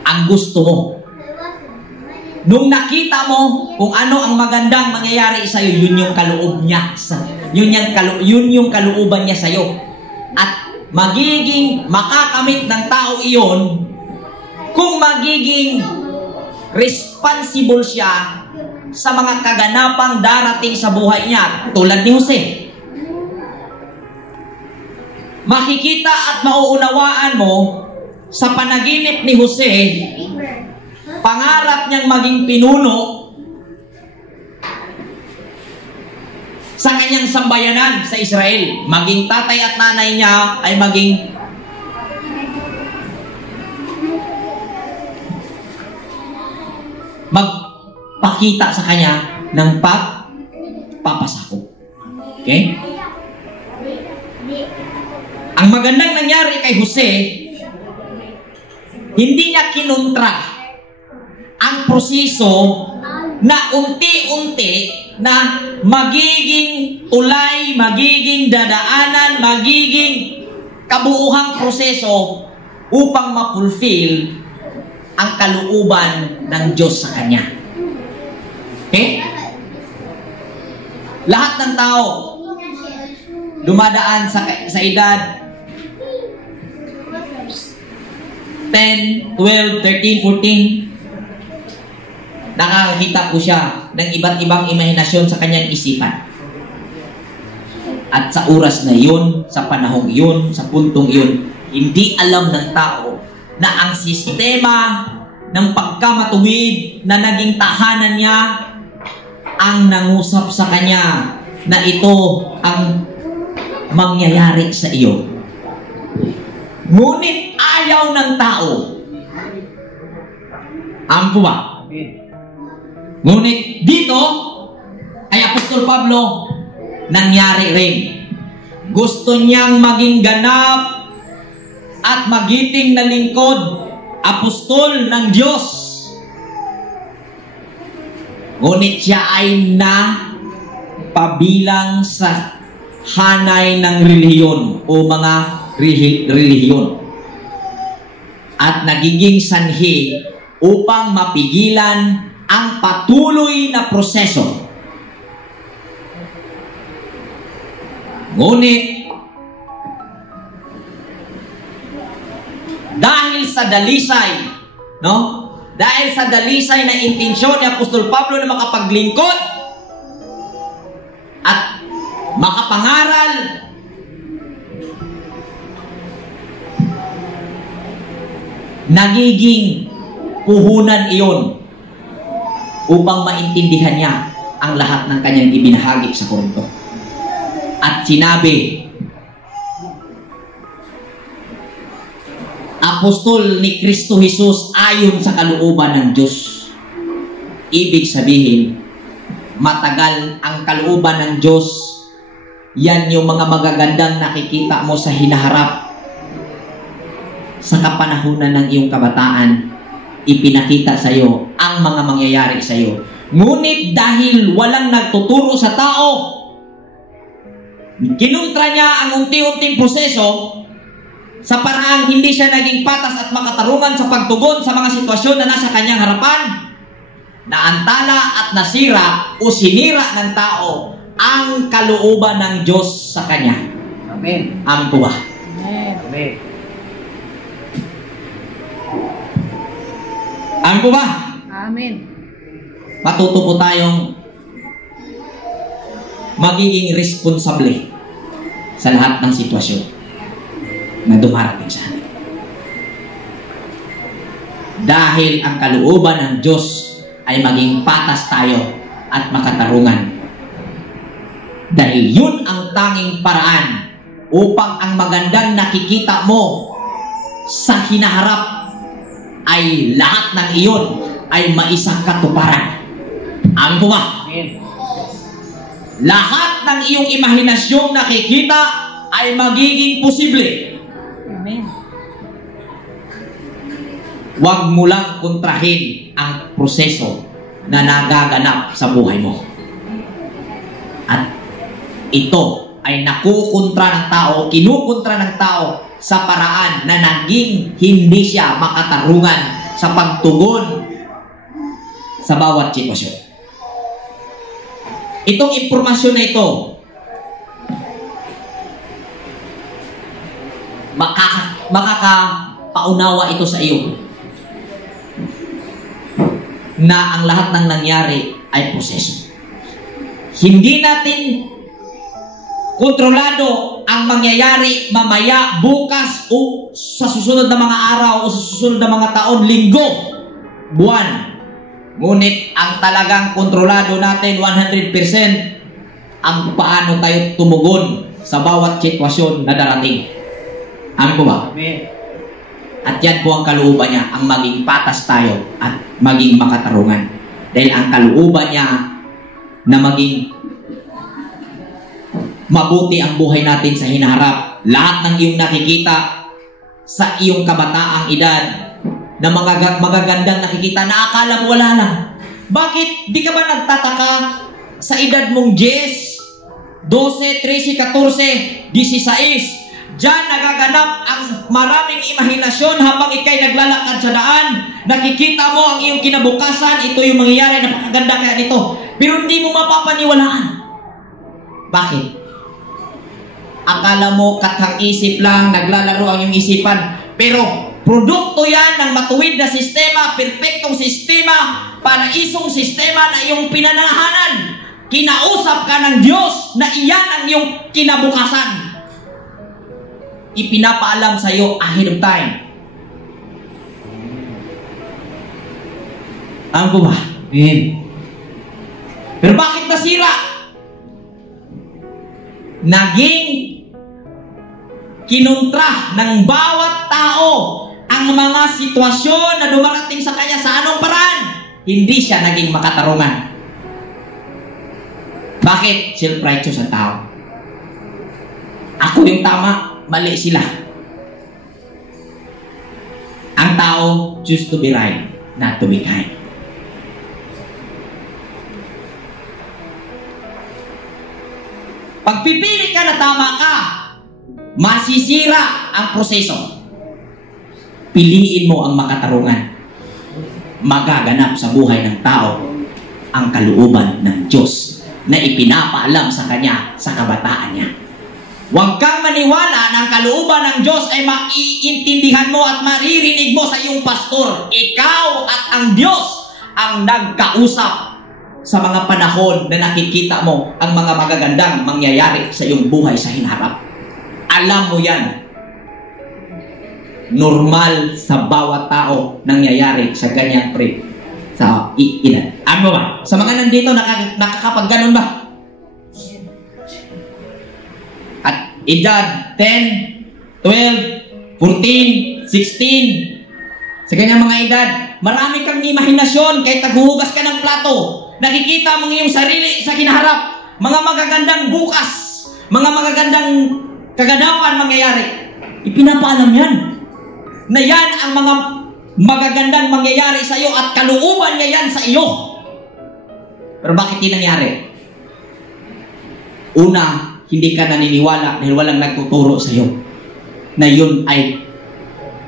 ang gusto mo. Nung nakita mo kung ano ang magandang mangyayari sa iyo, yun yung kaloob niya. Yun yung kalooban niya sa iyo. At magiging makakamit ng tao iyon kung magiging responsible siya sa mga kaganapang darating sa buhay niya, tulad ni Jose. Makikita at mauunawaan mo sa panaginip ni Jose, pangarap niyang maging pinuno sa kanyang sambayanan sa Israel. Maging tatay at nanay niya ay maging magpakita sa kanya ng pagpapasako. Okay? Ang magandang nangyari kay Jose, hindi niya kinontra ang proseso na unti-unti na magiging tulay, magiging dadaanan, magiging kabuuhang proseso upang ma-fulfill ang kalooban ng Diyos sa kanya. Okay? Lahat ng tao dumadaan sa edad 10, 12, 13, 14, nakakakita po siya ng iba't ibang imahinasyon sa kanyang isipan. At sa oras na yun, sa panahong yun, sa puntong yun, hindi alam ng tao na ang sistema ng pagkamatuwid na naging tahanan niya ang nangusap sa kanya na ito ang mangyayari sa iyo. Ngunit ayaw ng tao. Amen po ba? Ngunit dito ay Apostol Pablo nangyari rin. Gusto niyang maging ganap at magiting na lingkod, apostol ng Diyos. Ngunit siya ay pabilang sa hanay ng relihiyon o mga relihiyon at nagiging sanhi upang mapigilan ang patuloy na proseso. Ngunit dahil sa dalisay, dahil sa dalisay na intensyon ni Apostol Pablo na makapaglingkod at makapangaral, nagiging puhunan iyon upang maintindihan niya ang lahat ng kanyang ibinahagi sa Korinto. At sinabi, apostol ni Kristo Jesus ayon sa kalooban ng Diyos. Ibig sabihin, matagal ang kalooban ng Diyos. Yan yung mga magagandang nakikita mo sa hinaharap. Sa kapanahunan ng iyong kabataan, ipinakita sa iyo ang mga mangyayari sa iyo. Ngunit dahil walang nagtuturo sa tao, kinuntra niya ang unti-unting proseso sa paraang hindi siya naging patas at makatarungan sa pagtugon sa mga sitwasyon na nasa kanyang harapan, naantala at nasira o sinira ng tao ang kalooban ng Diyos sa kanya. Amen. Amen po ba? Amen. Amen. Amen po ba? Amen. matuto po tayong magiging responsable sa lahat ng sitwasyon na dumarating sa atin. Dahil ang kalooban ng Diyos ay maging patas tayo at makatarungan. Dahil yun ang tanging paraan upang ang magandang nakikita mo sa hinaharap ay lahat ng iyon ay maisang katuparan. Amin po ba? Lahat ng iyong imahinasyong nakikita ay magiging posible. Amen. Huwag mo lang kontrahin ang proseso na nagaganap sa buhay mo. At ito ay nakukontra ng tao, kinukontra ng tao sa paraan na naging hindi siya makatarungan sa pagtugon sa bawat sitwasyon. Itong impormasyon na ito makakapaunawa ito sa iyo na ang lahat ng nangyari ay proseso. Hindi natin kontrolado ang mangyayari mamaya, bukas, o sa susunod na mga araw, o sa susunod na mga taon, linggo, buwan. Ngunit ang talagang kontrolado natin 100% ang paano tayo tumugon sa bawat sitwasyon na darating. Amin po ba? Amen. At yan po ang kalooban niya, ang maging patas tayo at maging makatarungan. Dahil ang kalooban niya na maging mabuti ang buhay natin sa hinaharap. Lahat ng iyong nakikita sa iyong kabataang edad na magagandang nakikita na akala mo wala lang. Bakit di ka ba nagtataka sa edad mong 10, 12, 13, 14, 16? Diyan nagaganap ang maraming imahinasyon habang ikay naglalakad sa daan. Nakikita mo ang iyong kinabukasan. Ito yung mangyayari, napakaganda kaya nito. Pero hindi mo mapapaniwalaan. Bakit? Akala mo kathang isip lang, naglalaro ang iyong isipan. Pero produkto yan ng matuwid na sistema, perpektong sistema, paraisong sistema na iyong pinanangahanan. Kinausap ka ng Diyos na iyan ang iyong kinabukasan. Ipinapaalam sa iyo ahead of time. Ano po ba? Pero bakit nasira? Naging kinontra ng bawat tao ang mga sitwasyon na dumarating sa kanya sa anong paraan. Hindi siya naging makatarungan. Bakit? Self-righteous ang tao. Ako yung tama. Mali sila. Ang tao choose to be right, not to be kind. Pagpipili ka na tama ka, masisira ang proseso. Piliin mo ang makatarungan. Magaganap sa buhay ng tao ang kalooban ng Diyos na ipinapaalam sa kanya sa kabataan niya. Huwag kang maniwala na ang kalooban ng Diyos ay maiintindihan mo at maririnig mo sa iyong pastor. Ikaw at ang Diyos ang nagkausap sa mga panahon na nakikita mo ang mga magagandang mangyayari sa iyong buhay sa hinaharap. Alam mo yan. Normal sa bawat tao nangyayari sa ganyang sa edad. Ano ba? Sa mga nandito, nakakapag-ganon ba? At edad 10, 12, 14, 16, sa ganyang mga edad, marami kang imahinasyon kahit naghuhugas ka ng plato. Nakikita mo iyong sarili sa kinaharap. Mga magagandang bukas, mga magagandang kaganapan mangyayari. Ipinapaalam yan. Na yan ang mga magagandang mangyayari sa iyo at kalooban niya yan sa iyo. Pero bakit hindi nangyari? Una, hindi ka naniniwala dahil walang nagtuturo sa iyo na yun ay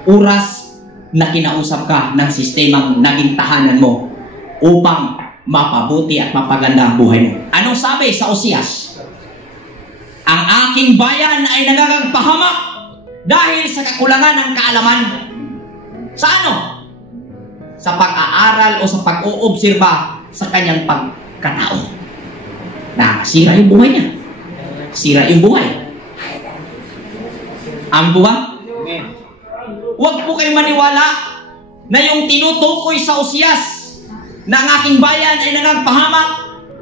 oras na kinausap ka ng sistemang naging tahanan mo upang mapabuti at mapaganda ang buhay mo. Anong sabi sa Osias? Ang aking bayan ay nagagagpahamak dahil sa kakulangan ng kaalaman. Sa ano? Sa pag-aaral o sa pag-uobserba sa kanyang pagkatao. Sira yung buhay niya. Sira yung buhay. Amen po ba? Huwag po kayong maniwala na yung tinutukoy sa Osias na ang aking bayan ay nangagpahamak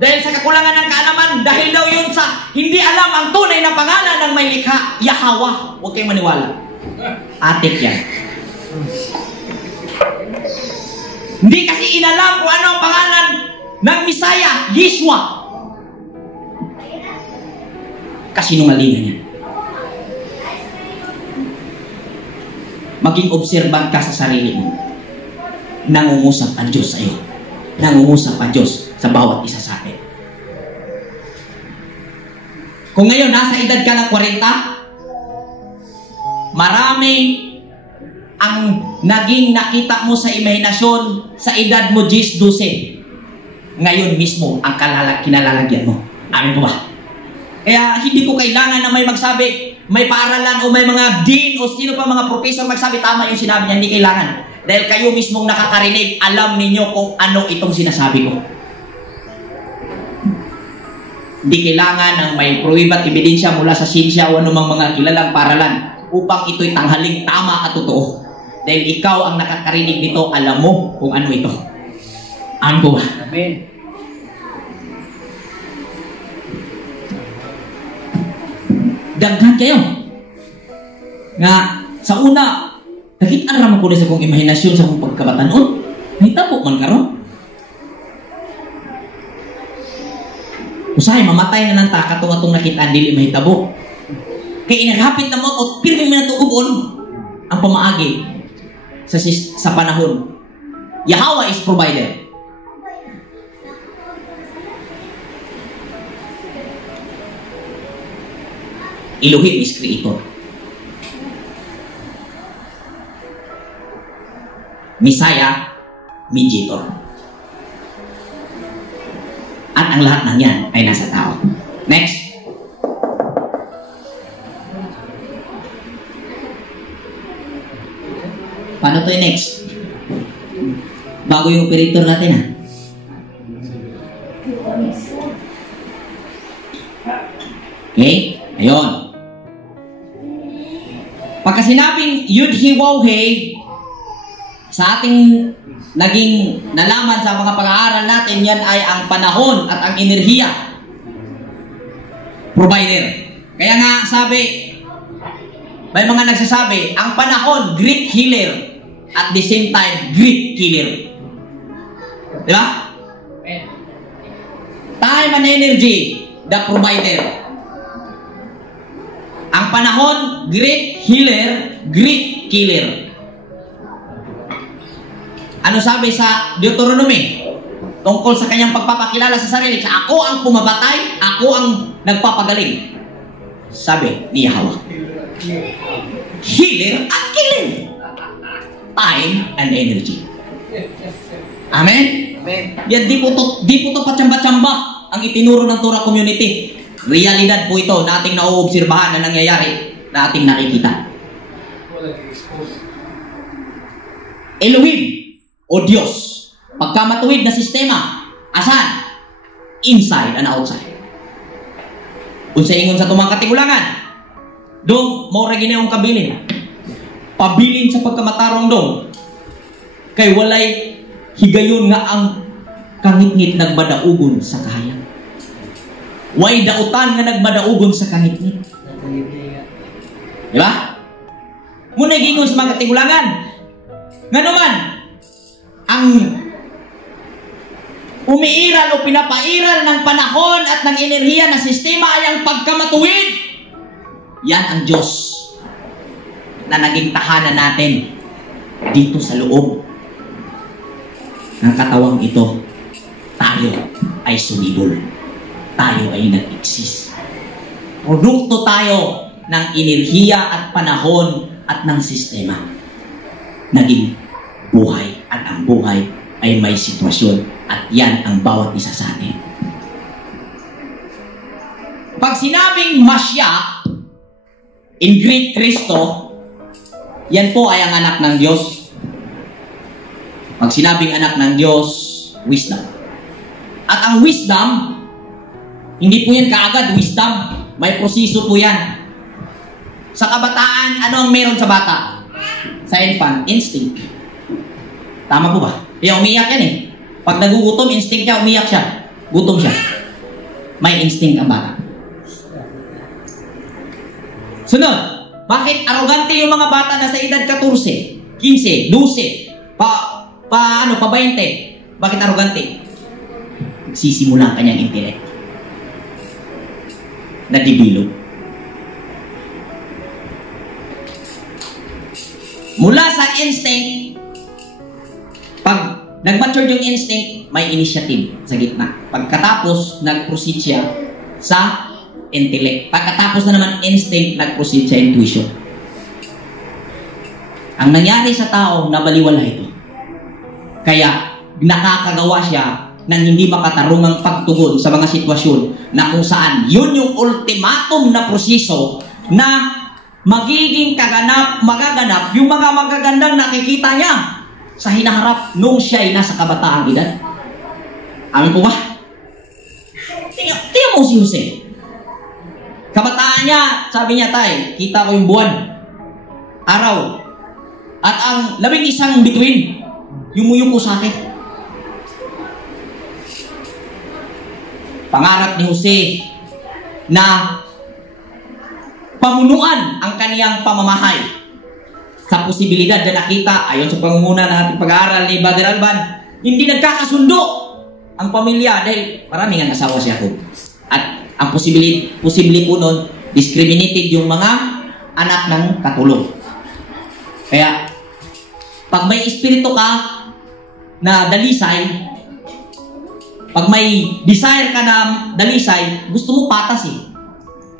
dahil sa kakulangan ng kaalaman, dahil daw yun sa hindi alam ang tunay na pangalan ng may likha, Yahweh. Huwag kayong maniwala. Atik yan. Hindi kasi inalam kung ano ang pangalan ng Misaya, Yeshua. Kasinungalingan yan. Maging observant ka sa sarili mo. Nangungusap ang Diyos sa iyo. Nangungusap ang Diyos sa bawat isa sa atin. Kung ngayon nasa edad ka ng 40, marami ang naging nakita mo sa imahinasyon sa edad mo 10-12. Ngayon mismo ang kinalalagyan mo. Amin po ba? Kaya hindi ko kailangan na may magsabi, may paaralan o may mga dean o sino pa mga professor magsabi tama yung sinabi niya. Hindi kailangan. Dahil kayo mismong nakakarinig, alam ninyo kung ano itong sinasabi ko. Hindi kailangan ng may pruweba at ebidensya mula sa sinsya o anumang mga kilalang paaralan upang ito'y tanghaling tama at totoo. Dahil ikaw ang nakakarinig nito, alam mo kung ano ito. Amen po ba? Amen. Daghan kayo. Nga, sa una, nakita naman ko sa kong imahinasyon sa kong pagkabatanon. Nahitabo man karon. Usahay, mamatay na ng taka itong nakita, dili mahitabo. Kaya inagapit na mo at pirming minatugubon ang pamaagi sa panahon. Yahweh is provider. Elohim is creator. Messiah, mediator. At ang lahat ng yan ay nasa tao. Next. Paano to yung next? Bago yung operator natin ha. Okay? Ayun. Pagka sinabing Yud-Hi-Waw-He, sa ating naging nalaman sa mga pag-aaral natin, yan ay ang panahon at ang enerhiya. Provider. Kaya nga sabi, may mga nagsasabi, ang panahon, great healer, at the same time, great killer. Di ba? Time and energy, the provider. Ang panahon, great healer, great killer. Ano sabi sa Deuteronomy? Tungkol sa kanyang pagpapakilala sa sarili. Ako ang pumabatay, ako ang nagpapagaling. Sabi ni Yahweh. Healer at killer. Time and energy. Amen? Amen. Yan, di po to patsamba-tsamba ang itinuro ng Torah community. Realidad po ito na ating nauobserbahan na nangyayari, na ating nakikita. Elohim o Diyos, pagkamatuwid na sistema, asan? Inside and outside. Kung sa ingon sa tumang katigulangan, dong maura ginayong kabilin. Pabilin sa pagkamatarong dong. Kay walay higayon nga ang kangit-ngit nagmadaugon sa kahayag. Way dautan nga nagmadaugon sa kahit-ngit. Di ba? Muna gingon sa mga katigulangan. Nga naman, ang umiiral o pinapairal ng panahon at ng enerhiya na sistema ay ang pagkamatuwid. Yan ang Diyos na naging tahanan natin dito sa loob ng katawang ito. Tayo ay sumibol. Tayo ay nag-exist. Produkto tayo ng enerhiya at panahon at ng sistema. Naging buhay, at ang buhay ay may sitwasyon, at yan ang bawat isa sa atin. Pag sinabing Masya in Greek Kristo, yan po ay ang anak ng Diyos. Pag sinabing anak ng Diyos, wisdom. At ang wisdom, hindi po yan kaagad wisdom. May proseso po yan. Sa kabataan, ano ang meron sa bata? Sa infant, instinct. Tama po ba? Kaya umiyak yan eh. Pag nagugutom, instinct niya, umiyak siya. Gutom siya. May instinct ang bata. Sunod, bakit arrogante yung mga bata na sa edad 14, 15, 12, pa 20? Bakit arrogante? Sisimula ang kanyang intellect. Nadibilog. Mula sa instinct, pag nag-mature yung instinct, may initiative sa gitna. Pagkatapos, nag-proceed siya sa intellect. Pagkatapos na naman instinct, nag-proceed sa intuition. Ang nangyari sa tao, nabaliwala ito. Kaya, nakakagawa siya ng hindi makatarungang pagtugon sa mga sitwasyon na kung saan yun yung ultimatum na proseso na magiging magaganap yung mga magagandang nakikita niya sa hinaharap nung siya ay nasa kabataang edad. Amin po ba? Tingnan mo si Jose. Kabataan niya, sabi niya, tay, kita ko yung buwan, araw, at ang 11 bituin, yumuyuko sa akin. Pangarap ni Jose na pamunuan ang kaniyang pamamahay sa posibilidad na nakita ayon sa pangunguna ng ating pag-aaral ni Brother Alban, hindi nagkakasundo ang pamilya dahil maraming ang asawa si Jacob. At ang posible po nun, discriminated yung mga anak ng katulong. Kaya, pag may espiritu ka na dalisay, pag may desire ka na dalisay, gusto mo patas eh.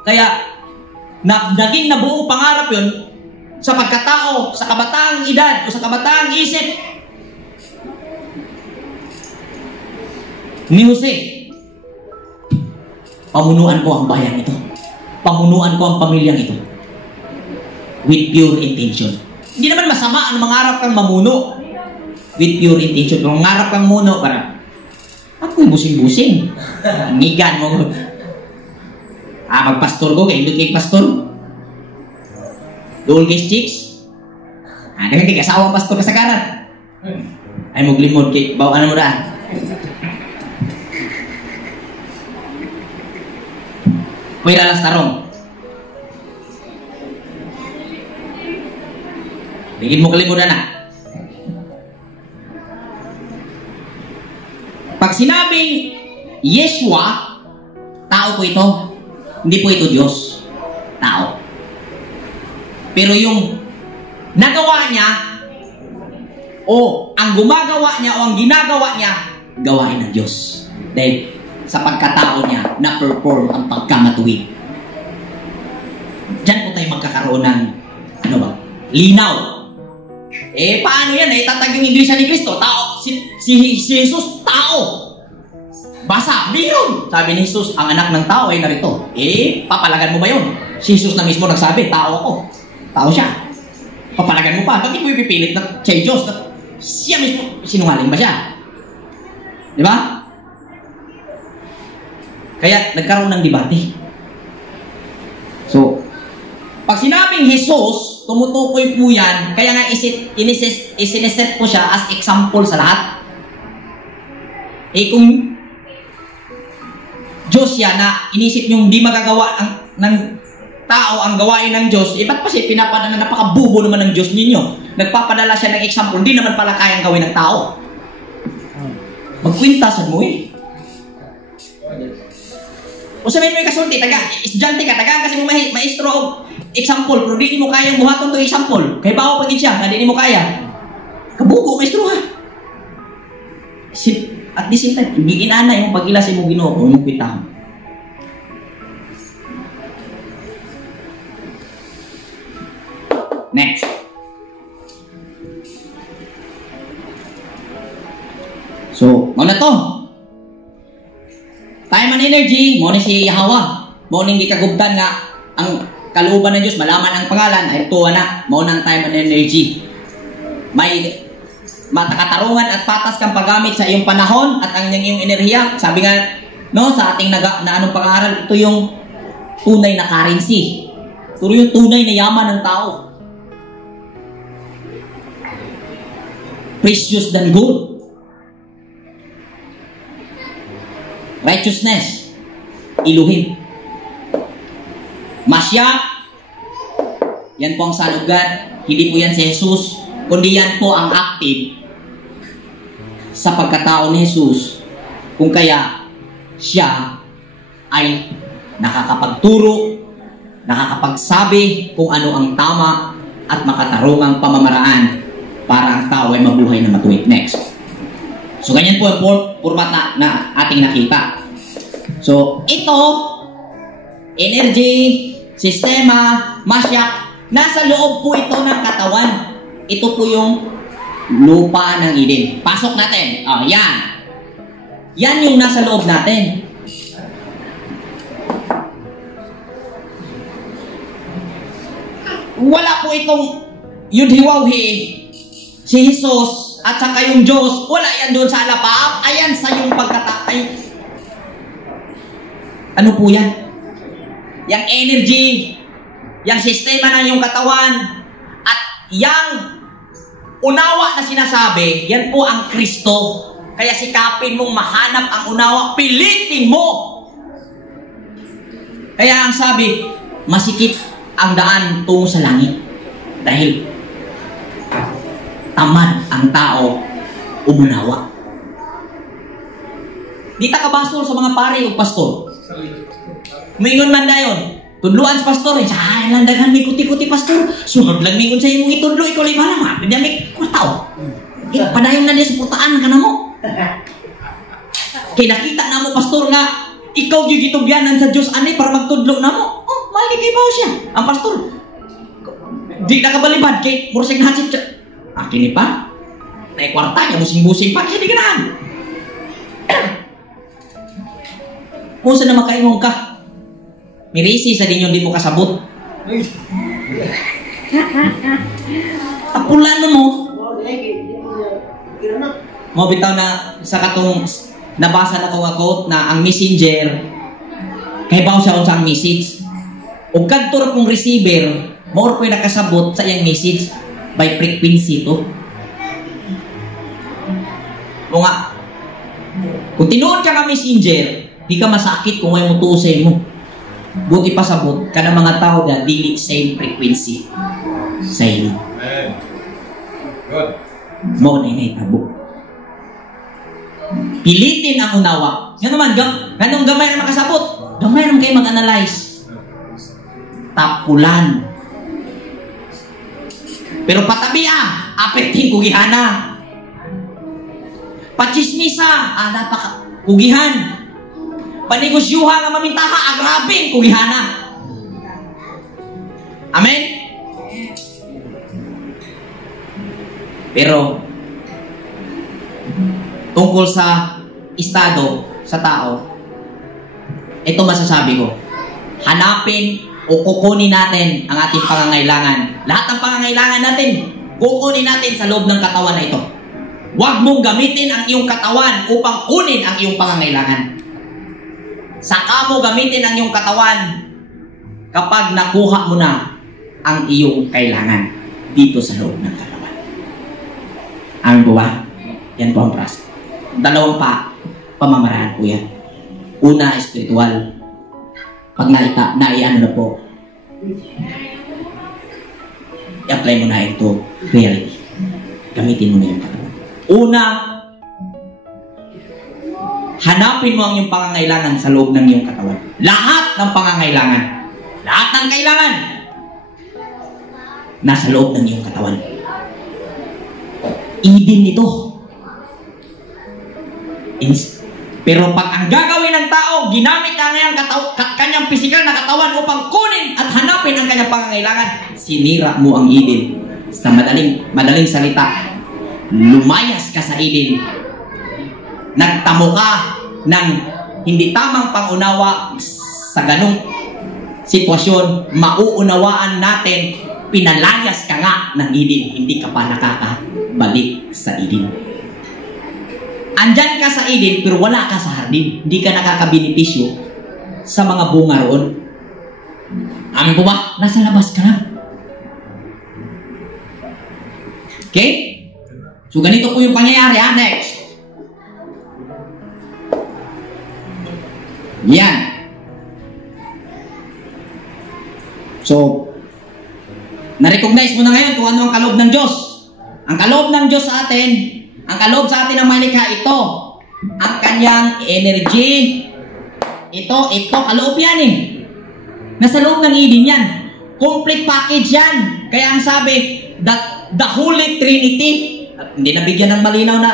Kaya, naging nabuong pangarap yun sa pagkatao, sa kabataang edad, o sa kabataang isip ni Jose. Pamunuan ko ang bayan ito. Pamunuan ko ang pamilyang ito. With pure intention. Hindi naman masama ang mangarap kang mamuno. With pure intention. Kung mangarap kang muno, parang, ako'y busing-busing. Ngigan mo. Magpastor ko, kaya hindi kay pastor. Dool kay chicks. Dagan kay kasawang pastor kasagaran. Ay maglimod kay bawaan mo daan. May ralas tarong. Bigin mo kalimutan na. Pag sinabing Yeshua, tao po ito. Hindi po ito Diyos. Tao. Pero yung nagawa niya, o ang gumagawa niya, o ang ginagawa niya, gawain ng Diyos. Dahil sa pagkatao niya, na-perform ang pagkamatuwid. Diyan po tayo magkakaroon ng, linaw. Paano yan? Tatag yung Iglesia ni Cristo. Tao, si Jesus, tao. Basa, bihon. Sabi ni Jesus, ang anak ng tao ay narito. Papalagan mo ba yun? Si Jesus na mismo nagsabi, tao ako. Tao siya. Papalagan mo pa. Bakit mo ipipilit na siya Diyos? Siya mismo, sinungaling ba siya? Di ba? Kaya nagkaroon ng debate. So, pag sinabing Jesus, tumutukoy po yan, kaya nga isiniset po siya as example sa lahat. Kung Diyos yan na inisip nyo hindi magagawa ng tao ang gawain ng Diyos, ba't pa siya pinapadala, napakabubo naman ng Diyos ninyo. Nagpapadala siya ng example, hindi naman pala kayang gawin ng tao. Magkwintasan mo eh. O sabihin mo yung kasulti, estudyante ka, kasi mo maestro o example, pero di mo kayang buhaton itong example. Kaya bawa pagin siya, hindi mo kaya. Kabugo, maestro ha. At the same time, ibigin na yung pag-ilas mo Ginoo o yung kwintahon. Next. So, muna to. Time and energy, mo ni si Yahweh. Mo ning gikagubtan nga ang kalooban ng Diyos, malaman ang pangalan, ay tuwa na. Mo nang time and energy. May matakatarungan at patas kang paggamit sa iyong panahon at ang iyong enerhiya. Sabi nga, no, sa ating anong pag-aaral, ito yung tunay na currency. Ito yung tunay na yaman ng tao. Precious than gold. Righteousness. Iluhin. Masya. Yan po ang salugan. Hindi po yan si Jesus. Kundi yan po ang active sa pagkatao ni Jesus. Kung kaya siya ay nakakapagturo, nakakapagsabi kung ano ang tama at makatarungang pamamaraan para ang tao ay mabuhay na matuwid. Next. So, ganyan po ang format na ating nakita. So, ito, energy, sistema, masyak, nasa loob po ito ng katawan. Ito po yung lupa ng Eden. Pasok natin. Oh, yan. Yan yung nasa loob natin. Wala po itong yudhiwawhi, si Jesus, at saka yung Diyos. Wala yan doon sa alapaap. Ayan sa yung pagkatay. Ano po yan? Yang energy, yang sistema ng yung katawan, at yang unawa na sinasabi, yan po ang Kristo. Kaya sikapin mong mahanap ang unawa, pilitin mo. Kaya ang sabi, masikip ang daan tungo sa langit. Dahil tamad ang tao umunawa. Di ta kabasol sa mga pare o pastor. Mingon man dayon. Tudluan sa pastor, ay lang daghan may kuti-kuti pastor. Sunod lang mingon sa imong itudlo, ikaw lima naman. Hindi may kurtaw. Padayon na niya sa putaan ka na mo. Kaya nakita na mo pastor nga, ikaw yung gitubyanan sa Diyos anay para magtudlo na mo. Oh, malikibaw siya. Ang pastor, di nakabalibad kay mursig na hatsit siya. Kini pa, naikwarta niya, busing-busing pa, kaya di ganahan. Kung saan na makaingong ka, mirisi sa dinyo, di mo kasabot. Tapulan mo. Mo bitaw na sa katong nabasa na ko quote na ang messenger kay bawo siya unsang message. Ug kadto kung receiver, more po nakasabot sa iyang message by frequency to. O nga, kung tinuod ka ka messenger, di ka masakit kung may mutusay mo. Buti pasabot ka ng mga tao na dili same frequency sa inyo. Good. Mo na inahitabo. Pilitin ang unawa. Yan naman, ganong gamay na makasabot. Gamay naman kayo mag-analyze. Tapulan. Pero patabi apeting kugihana. Pachismisa, napaka kugihan. Panigosyuha nga mamintaha, agrabing kugihana. Amen? Pero tungkol sa estado sa tao, ito masasabi ko, hanapin o kukunin natin ang ating pangangailangan. Lahat ng pangangailangan natin, kukunin natin sa loob ng katawan na ito. Huwag mong gamitin ang iyong katawan upang kunin ang iyong pangangailangan. Saka mo gamitin ang iyong katawan kapag nakuha mo na ang iyong kailangan dito sa loob ng katawan. Amin po ba? Yan po ang pras. Dalawang pamamaraan po yan. Una, espiritual. Pag naiano na po, i-apply mo na ito reality. Gamitin mo na yung katawan. Una, hanapin mo ang iyong pangangailangan sa loob ng iyong katawan. Lahat ng pangangailangan, lahat ng kailangan, nasa loob ng iyong katawan. Eden ito. Pero pag ang gagawin ng tao, ginamit ang kanyang pisikal na katawan upang kunin at hanapin ang kanyang pangangailangan, sinira mo ang Eden. Sa madaling salita, lumayas ka sa Eden. Nagtamo ka ng hindi tamang pangunawa sa ganong sitwasyon. Mauunawaan natin, pinalayas ka nga ng Eden. Hindi ka pa balik sa Eden. Andyan ka sa Eden, pero wala ka sa hardin. Hindi ka nakakabenepisyo sa mga bunga roon. Amin po ba? Nasa labas ka lang. Okay? So, ganito po yung pangyayari, ha? Next. Yan. So, na-recognize mo na ngayon kung ano ang kaloob ng Diyos. Ang kaloob ng Diyos sa atin, ang kaloob sa atin ng malikha, ito. Ang kanyang energy. Ito, kaloob yan eh. Nasa loob ng Eden yan. Complete package yan. Kaya ang sabi, the Holy Trinity. At hindi nabigyan ng malinaw na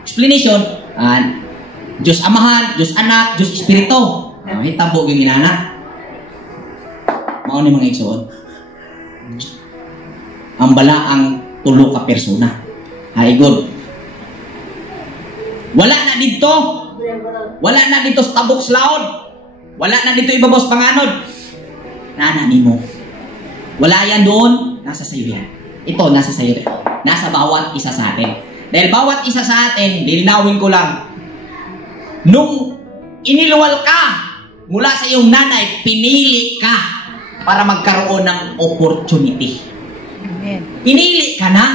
explanation. Diyos Amahan, Diyos Anak, Diyos Espiritu. Hitabo yung inanak. Mauni mga igsoon. Ang bala ang tulo ka persona. Haigod. Wala na dito. Wala na dito sa tabok slaod. Wala na dito ibabos panganod. Nanani mo. Wala yan doon. Nasa sayo yan. Ito, nasa sayo yan. Nasa bawat isa sa atin. Dahil bawat isa sa atin, lilinawin ko lang, nung iniluwal ka mula sa iyong nanay, pinili ka para magkaroon ng opportunity. Amen. Pinili ka na.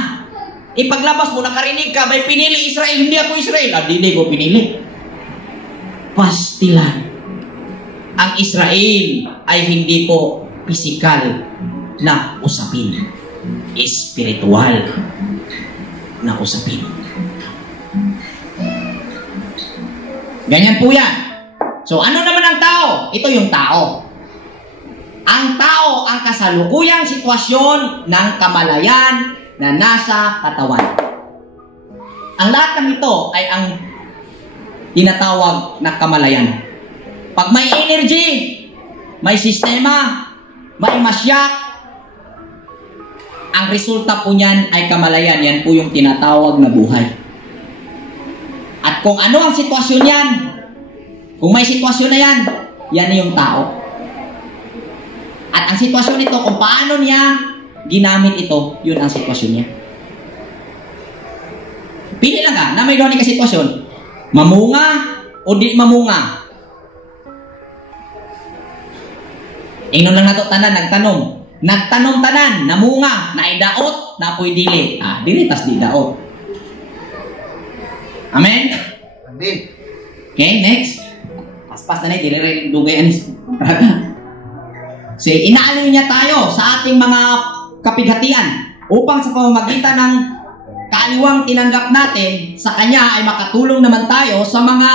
Ipaglabas mo, nakarinig ka, may pinili Israel, hindi ako Israel. Hindi ko pinili. Pastilan. Ang Israel ay hindi po physical na usapin. Espiritual na usapin. Ganyan po yan. So, ano naman ang tao? Ito yung tao. Ang tao ang kasalukuyang sitwasyon ng kamalayan na nasa katawan. Ang lahat ng ito ay ang tinatawag na kamalayan. Pag may energy, may sistema, may masyak, ang resulta po niyan ay kamalayan. Yan po yung tinatawag na buhay. At kung ano ang sitwasyon yan, kung may sitwasyon na yan, yan na yung tao. At ang sitwasyon nito, kung paano niya ginamit ito, yun ang sitwasyon niya. Pili lang ka na may doon ka sitwasyon. Mamunga o di mamunga. Ingnon lang nato tanan, nagtanong. Nagtanong tanan, namunga, naidaot, napoy dili. Dili tas di daot. Amen? Amen. Okay, next. Paspas na na, dili dugay anis. Say, inaano niya tayo sa ating mga kapighatian upang sa pamamagitan ng kaaliwang tinanggap natin sa Kanya ay makatulong naman tayo sa mga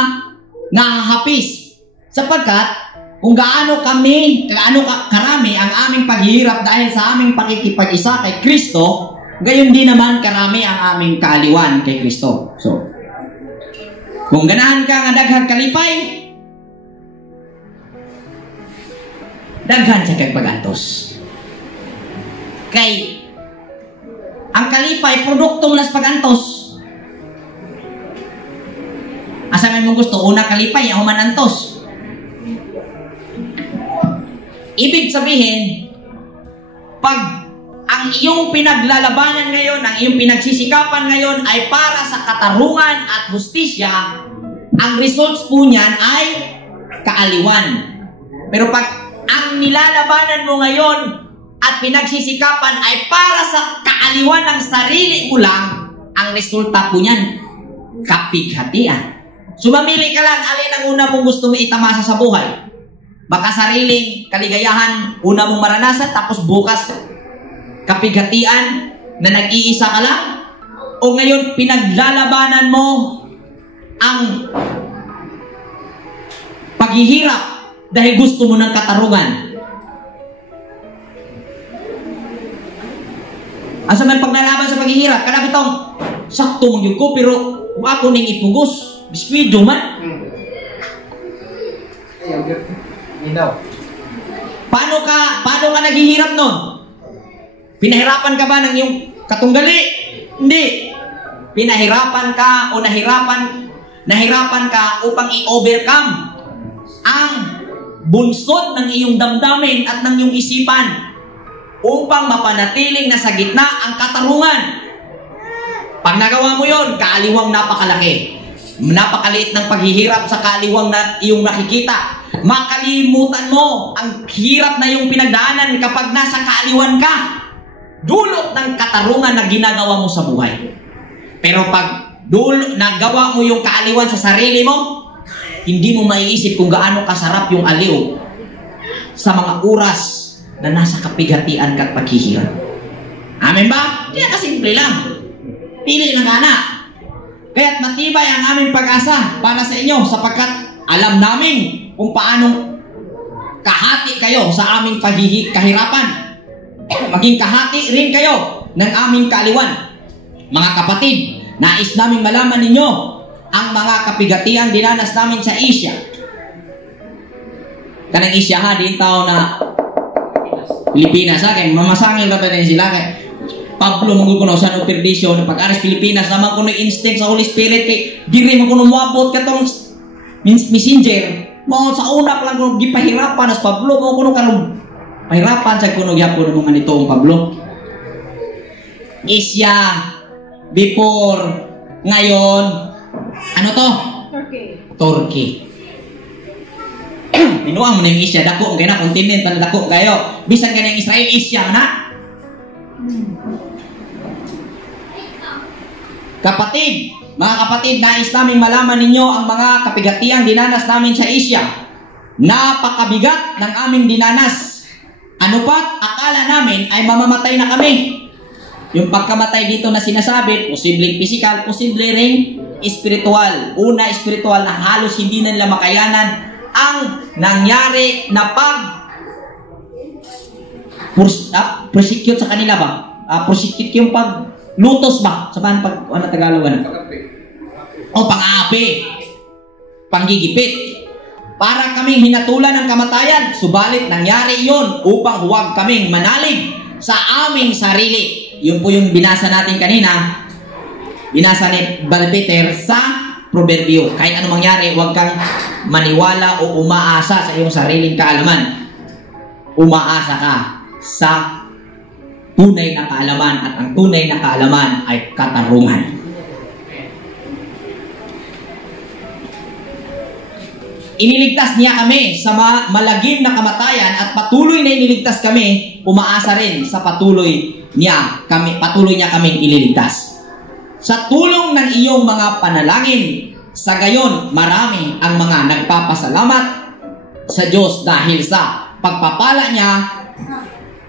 nahahapis. Sapagkat kung gaano karami ang aming paghihirap dahil sa aming pakikipag-isa kay Kristo, gayon din naman karami ang aming kaaliwan kay Kristo. So, kung ganahan ka nga daghang kalipay, daghan siya kay pagantos. Kay ang kalipay, produktong las pagantos. Asa may mong gusto, una kalipay, human antos. Ibig sabihin, pag ang iyong pinaglalabanan ngayon, ang iyong pinagsisikapan ngayon ay para sa katarungan at hustisya, ang results po niyan ay kaaliwan. Pero pag ang nilalabanan mo ngayon at pinagsisikapan ay para sa kaaliwan ng sarili mo lang, ang resulta po niyan, kapighatian. So mamili ka lang, alin ang una mong gusto mo itamasa sa buhay. Baka sariling kaligayahan, una mong maranasan, tapos bukas kapighatian na nag-iisa ka lang? O ngayon pinaglalabanan mo ang paghihirap dahil gusto mo ng katarungan? Asa man paglalaban sa paghihirap, kada bitong sakto mong ko, pero ako ning ipugos, biskwidyo man. Paano ka naghihirap nun? Pinahirapan ka ba ng iyong katunggali? Hindi. Pinahirapan ka o nahirapan ka upang i-overcome ang bunsod ng iyong damdamin at ng iyong isipan upang mapanatiling nasa gitna ang katarungan. Pag nagawa mo yon, kaaliwang napakalaki. Napakaliit ng paghihirap sa kaaliwang na iyong nakikita. Makalimutan mo ang hirap na iyong pinagdaanan kapag nasa kaaliwan ka. Dulot ng katarungan na ginagawa mo sa buhay. Pero pag nagawa mo yung kaaliwan sa sarili mo, hindi mo maiisip kung gaano kasarap yung aliw sa mga oras na nasa kapigatian ka at paghihirap. Amen ba? Yan kasimple lang. Pili ng anak. Kaya't matibay ang aming pag-asa para sa inyo sapagkat alam namin kung paano kahati kayo sa aming kahirapan. Maging kahati rin kayo ng aming kaaliwan. Mga kapatid, nais naming malaman ninyo ang mga kapigatiang dinanas namin sa Asia. Kanang Asia ha, din tao na Pilipinas ha, kaya mamasangil na ba na sila kaya Pablo manggugunaw sa no perdisyon pag-aras Pilipinas naman kuno instinct sa Holy Spirit kay diri mo kuno moabot katong messenger mo sa una pa lang kuno gipahirapan as Pablo mo kuno karon pahirapan sa kuno gyapon mo nga nitong Pablo. Asia before ngayon ano to? Turkey. Binuang mo na yung Asia dako kay na kontinent na dako kayo. Bisan kay ng Israel Asia na. Kapatid, mga kapatid, nais naming malaman ninyo ang mga kapigatiang dinanas namin sa Asia. Napakabigat ng aming dinanas. Ano pat, akala namin ay mamamatay na kami. Yung pagkamatay dito na sinasabi, posibleng physical, posible ring spiritual. Una, spiritual na halos hindi na nila makayanan ang nangyari na persecute sa kanila ba? Persecute yung lutos ba? Sa pag ano Tagalog ano? O pang-aapi. Panggigipit. Para kaming hinatulan ng kamatayan, subalit nangyari yon upang huwag kaming manalig sa aming sarili. Yun po yung binasa natin kanina. Binasa ni Brother Peter sa proverbio. Kahit ano mangyari, huwag kang maniwala o umaasa sa iyong sariling kaalaman. Umaasa ka sa tunay na kaalaman at ang tunay na kaalaman ay katarungan. Iniligtas niya kami sa malagim na kamatayan at patuloy na iniligtas kami, umaasa rin sa patuloy niya kaming ililigtas. Sa tulong ng iyong mga panalangin, sa gayon marami ang mga nagpapasalamat sa Diyos dahil sa pagpapala niya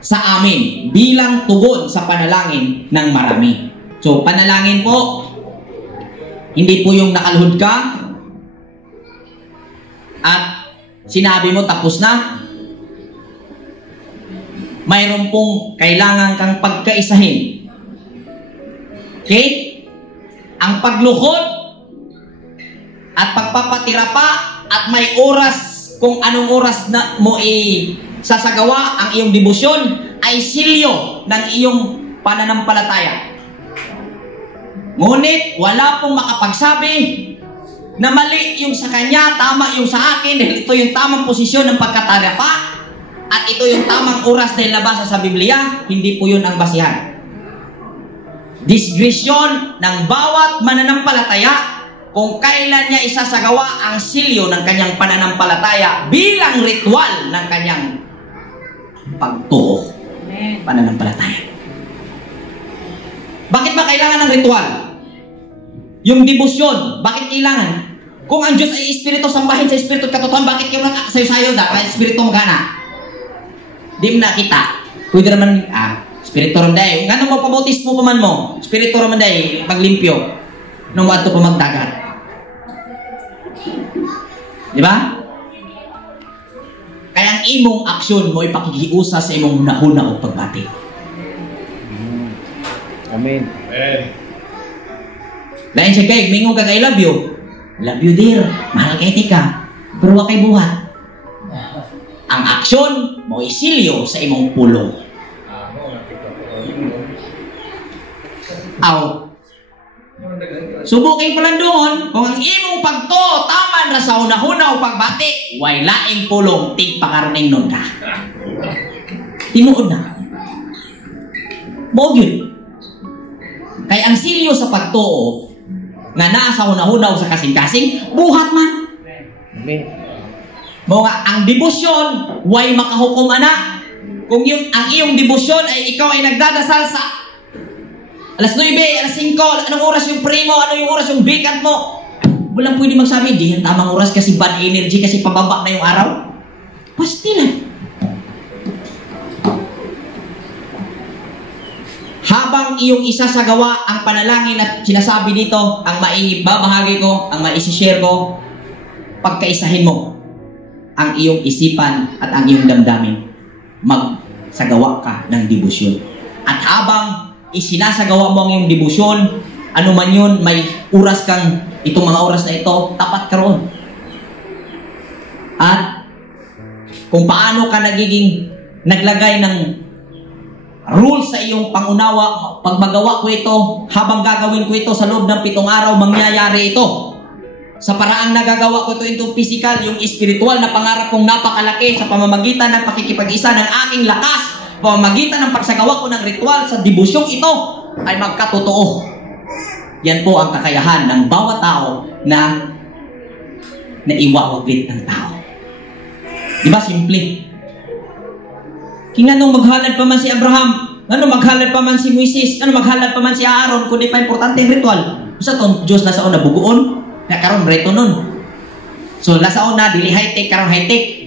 sa amin bilang tugon sa panalangin ng marami. So, panalangin po, hindi po yung nakaluhod ka at sinabi mo tapos na. Mayroon pong kailangan kang pagkaisahin. Okay? Ang pagluhod at pagpapatira pa at may oras kung anong oras na mo sasagawa ang iyong debosyon ay silyo ng iyong pananampalataya. Ngunit wala pong makapagsabi na mali yung sa kanya, tama yung sa akin dahil ito yung tamang posisyon ng pagkatara pa at ito yung tamang oras na ilabasa sa Biblia. Hindi po yun ang basihan. Disgresyon ng bawat mananampalataya kung kailan niya isasagawa ang silyo ng kanyang pananampalataya bilang ritual ng kanyang pagtuo. Pananampalataya. Bakit ba kailangan ng ritual? Yung debosyon, bakit kailangan? Kung ang Diyos ay Espiritu, sambahin sa Espiritu at katotohanan, bakit kayo sayo-sayo na? Kaya Espiritu magana. Di mo nakita. Pwede naman, Espiritu raman nga nung magpabautis mo paman mo, Espiritu raman day, paglimpyo, nung wato pa magdagat. Di ba? Kaya ang imong aksyon mo ipakikiusa sa imong hunahuna o pagbati. Amen. Lain siya kay, mingong ka kay love you. Love you dear, mahal kay tika, pero wa kay buhat. Ang aksyon mo isilyo sa imong pulong. Aw. Subukin ko lang doon, kung ang imong pagto taman ra sa hunahuna o pagbati, way laing pulong tigpakarning nun ka. Tinuod na. Mo gyud. Kay ang silyo sa pagtuo nga naa sa hunahunaw sa kasing-kasing, buhat man. Mo nga ang debosyon way makahukom ana. Kung ang iyong debosyon ay ikaw ay nagdadasal sa alas 9, alas 5, anong oras yung primo, ano yung oras yung bikat mo? Walang pwede magsabi, di yan tamang oras kasi bad energy, kasi pababa na yung araw. Pastilan. Habang iyong isa sa gawa ang panalangin at sinasabi dito, ang maibabahagi ko, ang maisishare ko, pagkaisahin mo ang iyong isipan at ang iyong damdamin. Magsagawa ka ng debosyon. At habang isinasagawa mo ang iyong debosyon, ano man yun, may oras kang, itong mga oras na ito, tapat ka roon. At kung paano ka naglagay ng rules sa iyong pangunawa, pag magawa ko ito, habang gagawin ko ito sa loob ng 7 araw, mangyayari ito. Sa paraang nagagawa ko ito, itong physical, yung spiritual na pangarap kong napakalaki sa pamamagitan ng pakikipag-isa ng aking lakas, pamamagitan ng pagsagawa ko ng ritual sa debusyong ito, ay magkatotoo. Yan po ang kakayahan ng bawat tao na naiwawaglit ng tao. Diba simple? Kaya nung maghalad pa man si Abraham, ano maghalad pa man si Moises, ano maghalad pa man si Aaron, kundi pa importante ang ritual. Sa itong Diyos na sa una buguon, na karon reto nun. So nasa una, dili high-tech, karon high-tech.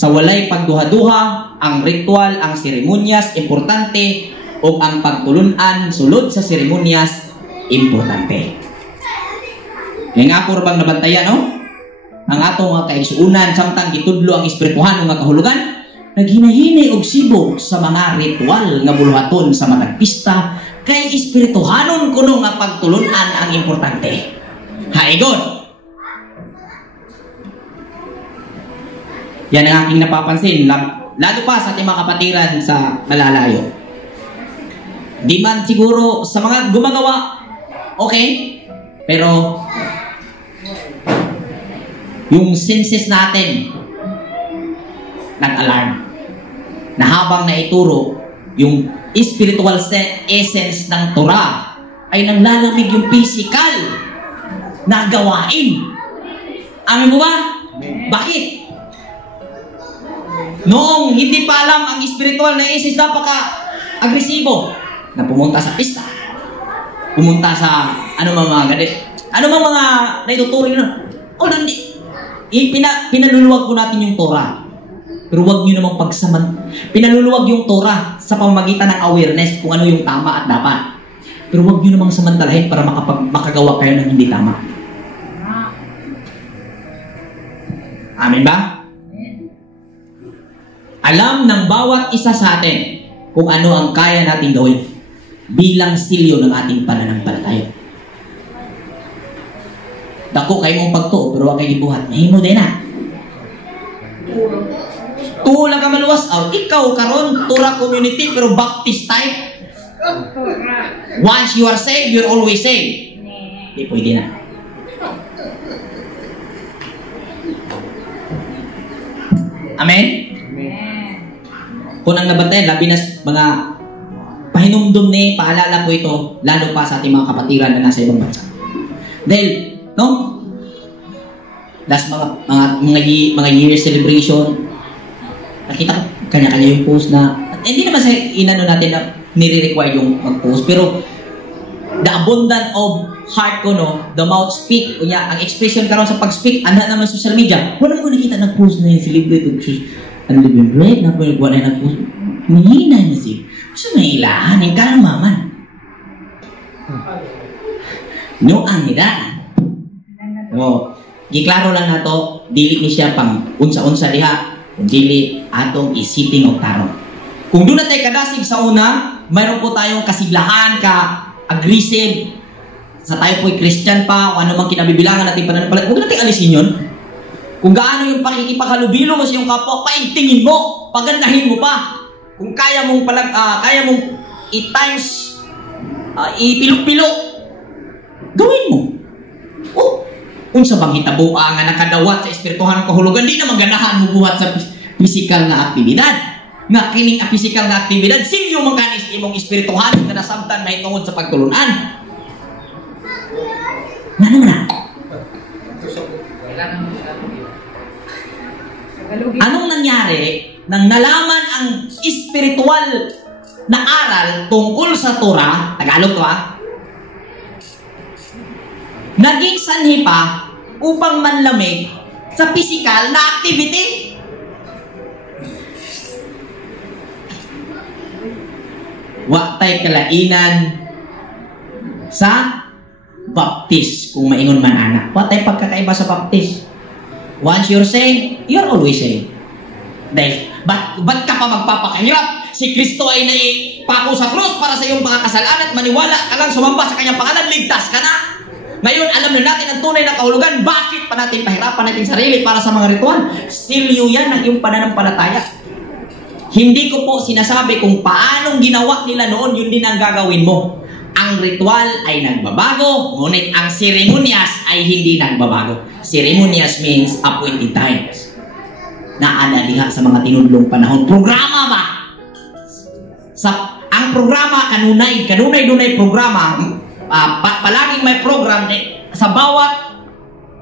Sa walay pagduha-duha, ang ritual, ang seremonyas, importante, o ang pagtulunan, sulod sa seremonyas, importante. Ngayon nga po bang nabantayan, no? Ang atong mga kaigsuunan, samtang gitudlo ang espirituhan ng mga kahulugan, naghinahinay og sibog sa mga ritual nga buluhaton sa matag pista, kay espirituhanon kuno nga pagtulunan ang importante. Haigon. Yan ang aking napapansin, lalo pa sa ating mga kapatiran sa malalayo. Di man siguro sa mga gumagawa, okay, pero yung senses natin nag-alarm na habang naituro yung spiritual essence ng Torah ay naglalamig yung physical na gawain. Amin mo ba? Bakit? Noong hindi pa alam ang spiritual na essence, napaka-agresibo na pumunta sa pista, pumunta sa mga naituturing na pinaluluwag ko natin yung Torah. Pero huwag nyo namang pinaluluwag yung Torah sa pamamagitan ng awareness kung ano yung tama at dapat. Pero huwag nyo namang samantalahin para makagawa kayo ng hindi tama. Amen ba? Alam ng bawat isa sa atin kung ano ang kaya natin gawin bilang silyo ng ating pananampalataya. Dako kayo mong pagtuo, pero huwag kayo ibuhat. Mahimo din na. Tula ka maluwas. Ikaw karon Torah community, pero Baptist type. Once you are saved, you're always saved. Hindi pwede na. Amen? Kung ang nabantayan, labi na mga pahinumdum ni, paalala ko ito, lalo pa sa ating mga kapatiran na nasa ibang bansa. Dahil, no? Last mga year celebration, nakita ko kanya-kanya yung post na, hindi naman sa inano natin na nire-require yung mag-post, pero the abundance of heart ko, no, the mouth speak, ang expression karon sa pag-speak, anda naman sa social media. Wala ko nakita nag-post na yung celebrate ang living bread, na wala nag-post. Mahina na siya. Gusto na ilahan, yung karamaman. No, ang hidaan. No, giklaro lang na to, dili ni siya pang unsa-unsa diha, dili atong isiping og tarong. Kung doon na tayo kadasig sa una, mayroon po tayong kasiglahan, ka-aggressive, sa tayo po'y Christian pa, o ano mang kinabibilangan natin pananampalataya, huwag natin alisin yun. Kung gaano yung pakikipaghalubilo mo sa iyong kapwa, paingtingin mo, pagandahin mo pa. Kung kaya mong i-times, ipilo-pilo, gawin mo. Kung sa bang hitabuan nga nakadawat sa espirituhan ng kahulugan, di naman ganahan mo buhat sa physical na aktibidad. nga kining physical nga aktibidad, silyo man kanis imong espirituhan nga nasabtan may tungod sa pagtulunan. Ano na? Anong nangyari nang nalaman ang espiritual na aral tungkol sa Torah, Tagalog to naging sanhi pa upang manlamig sa physical na activity. Wa tay kalainan sa baptis kung maingon man ana. Wa tay pagkakaiba sa baptis. Once you're saved, you're always saved. Dahil, ba't ka pa magpapakahirap? Si Kristo ay naipako sa krus para sa iyong pagkakasalanan at maniwala ka lang sumamba sa kanyang pangalan, ligtas ka na. Ngayon, alam na natin ang tunay na kahulugan. Bakit pa natin pahirapan natin sarili para sa mga ritual? Silyo yan ang iyong pananampalataya. Hindi ko po sinasabi kung paanong ginawa nila noon, yun din ang gagawin mo. Ang ritual ay nagbabago, ngunit ang seremonyas ay hindi nagbabago. Seremonyas means appointed times. Naalala sa mga tinudlong panahon. Programa ba? Ang programa, kanunay programa, palaging may program sa bawat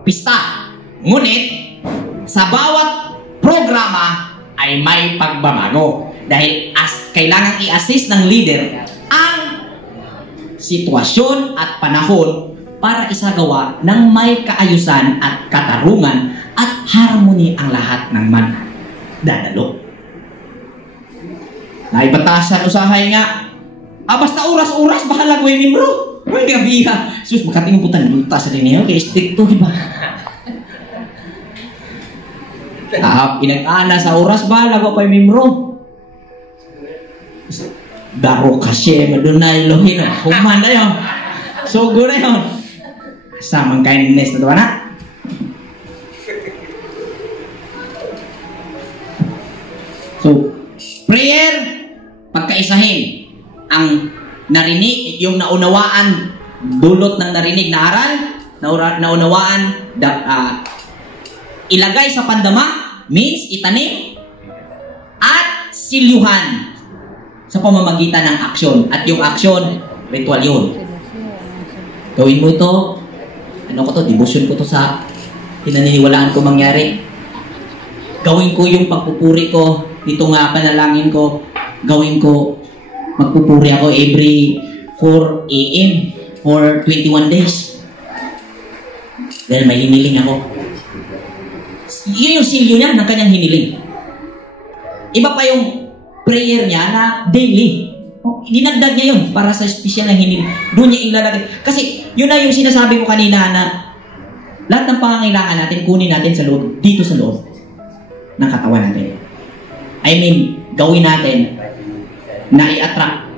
pista. Ngunit, sa bawat programa ay may pagbabago. Dahil kailangan i-assist ng leader ang sitwasyon at panahon para isagawa ng may kaayusan at katarungan at harmony ang lahat ng magdadalo. Naibatasan usahay nga, basta oras-oras, bahala ko yung membro. Ay, gabi ka. Sus, makatingin po tayo, butas sa rin niya. Okay, stick to, diba? Pinag-ana sa oras, bahala ko pa yung membro. Daro kasi, madunay, lohin. Human na yun. Sugo na yun. Samang kindness na diba na? So, prayer, pagkaisahin ang narinig, yung naunawaan, dulot ng narinig na aral, naunawaan, ilagay sa pandama, means itanim, at silyuhan sa pamamagitan ng aksyon. At yung aksyon, ritual yun. Gawin mo ito, devotion ko to sa pinaniniwalaan ko mangyari. Gawin ko yung pagpupuri ko, dito nga panalangin ko, gawin ko, magpupuri ako every 4 a.m. for 21 days. Dahil may hiniling ako. Yun yung silyo niya ng kanyang hiniling. Iba pa yung prayer niya na daily. Dinagdag niya yun para sa special na hiniling. Doon niya ilalagay. Kasi yun na yung sinasabi ko kanina na lahat ng pangangailangan natin, kunin natin sa loob, dito sa loob ng katawan natin. I mean, gawin natin na i-attract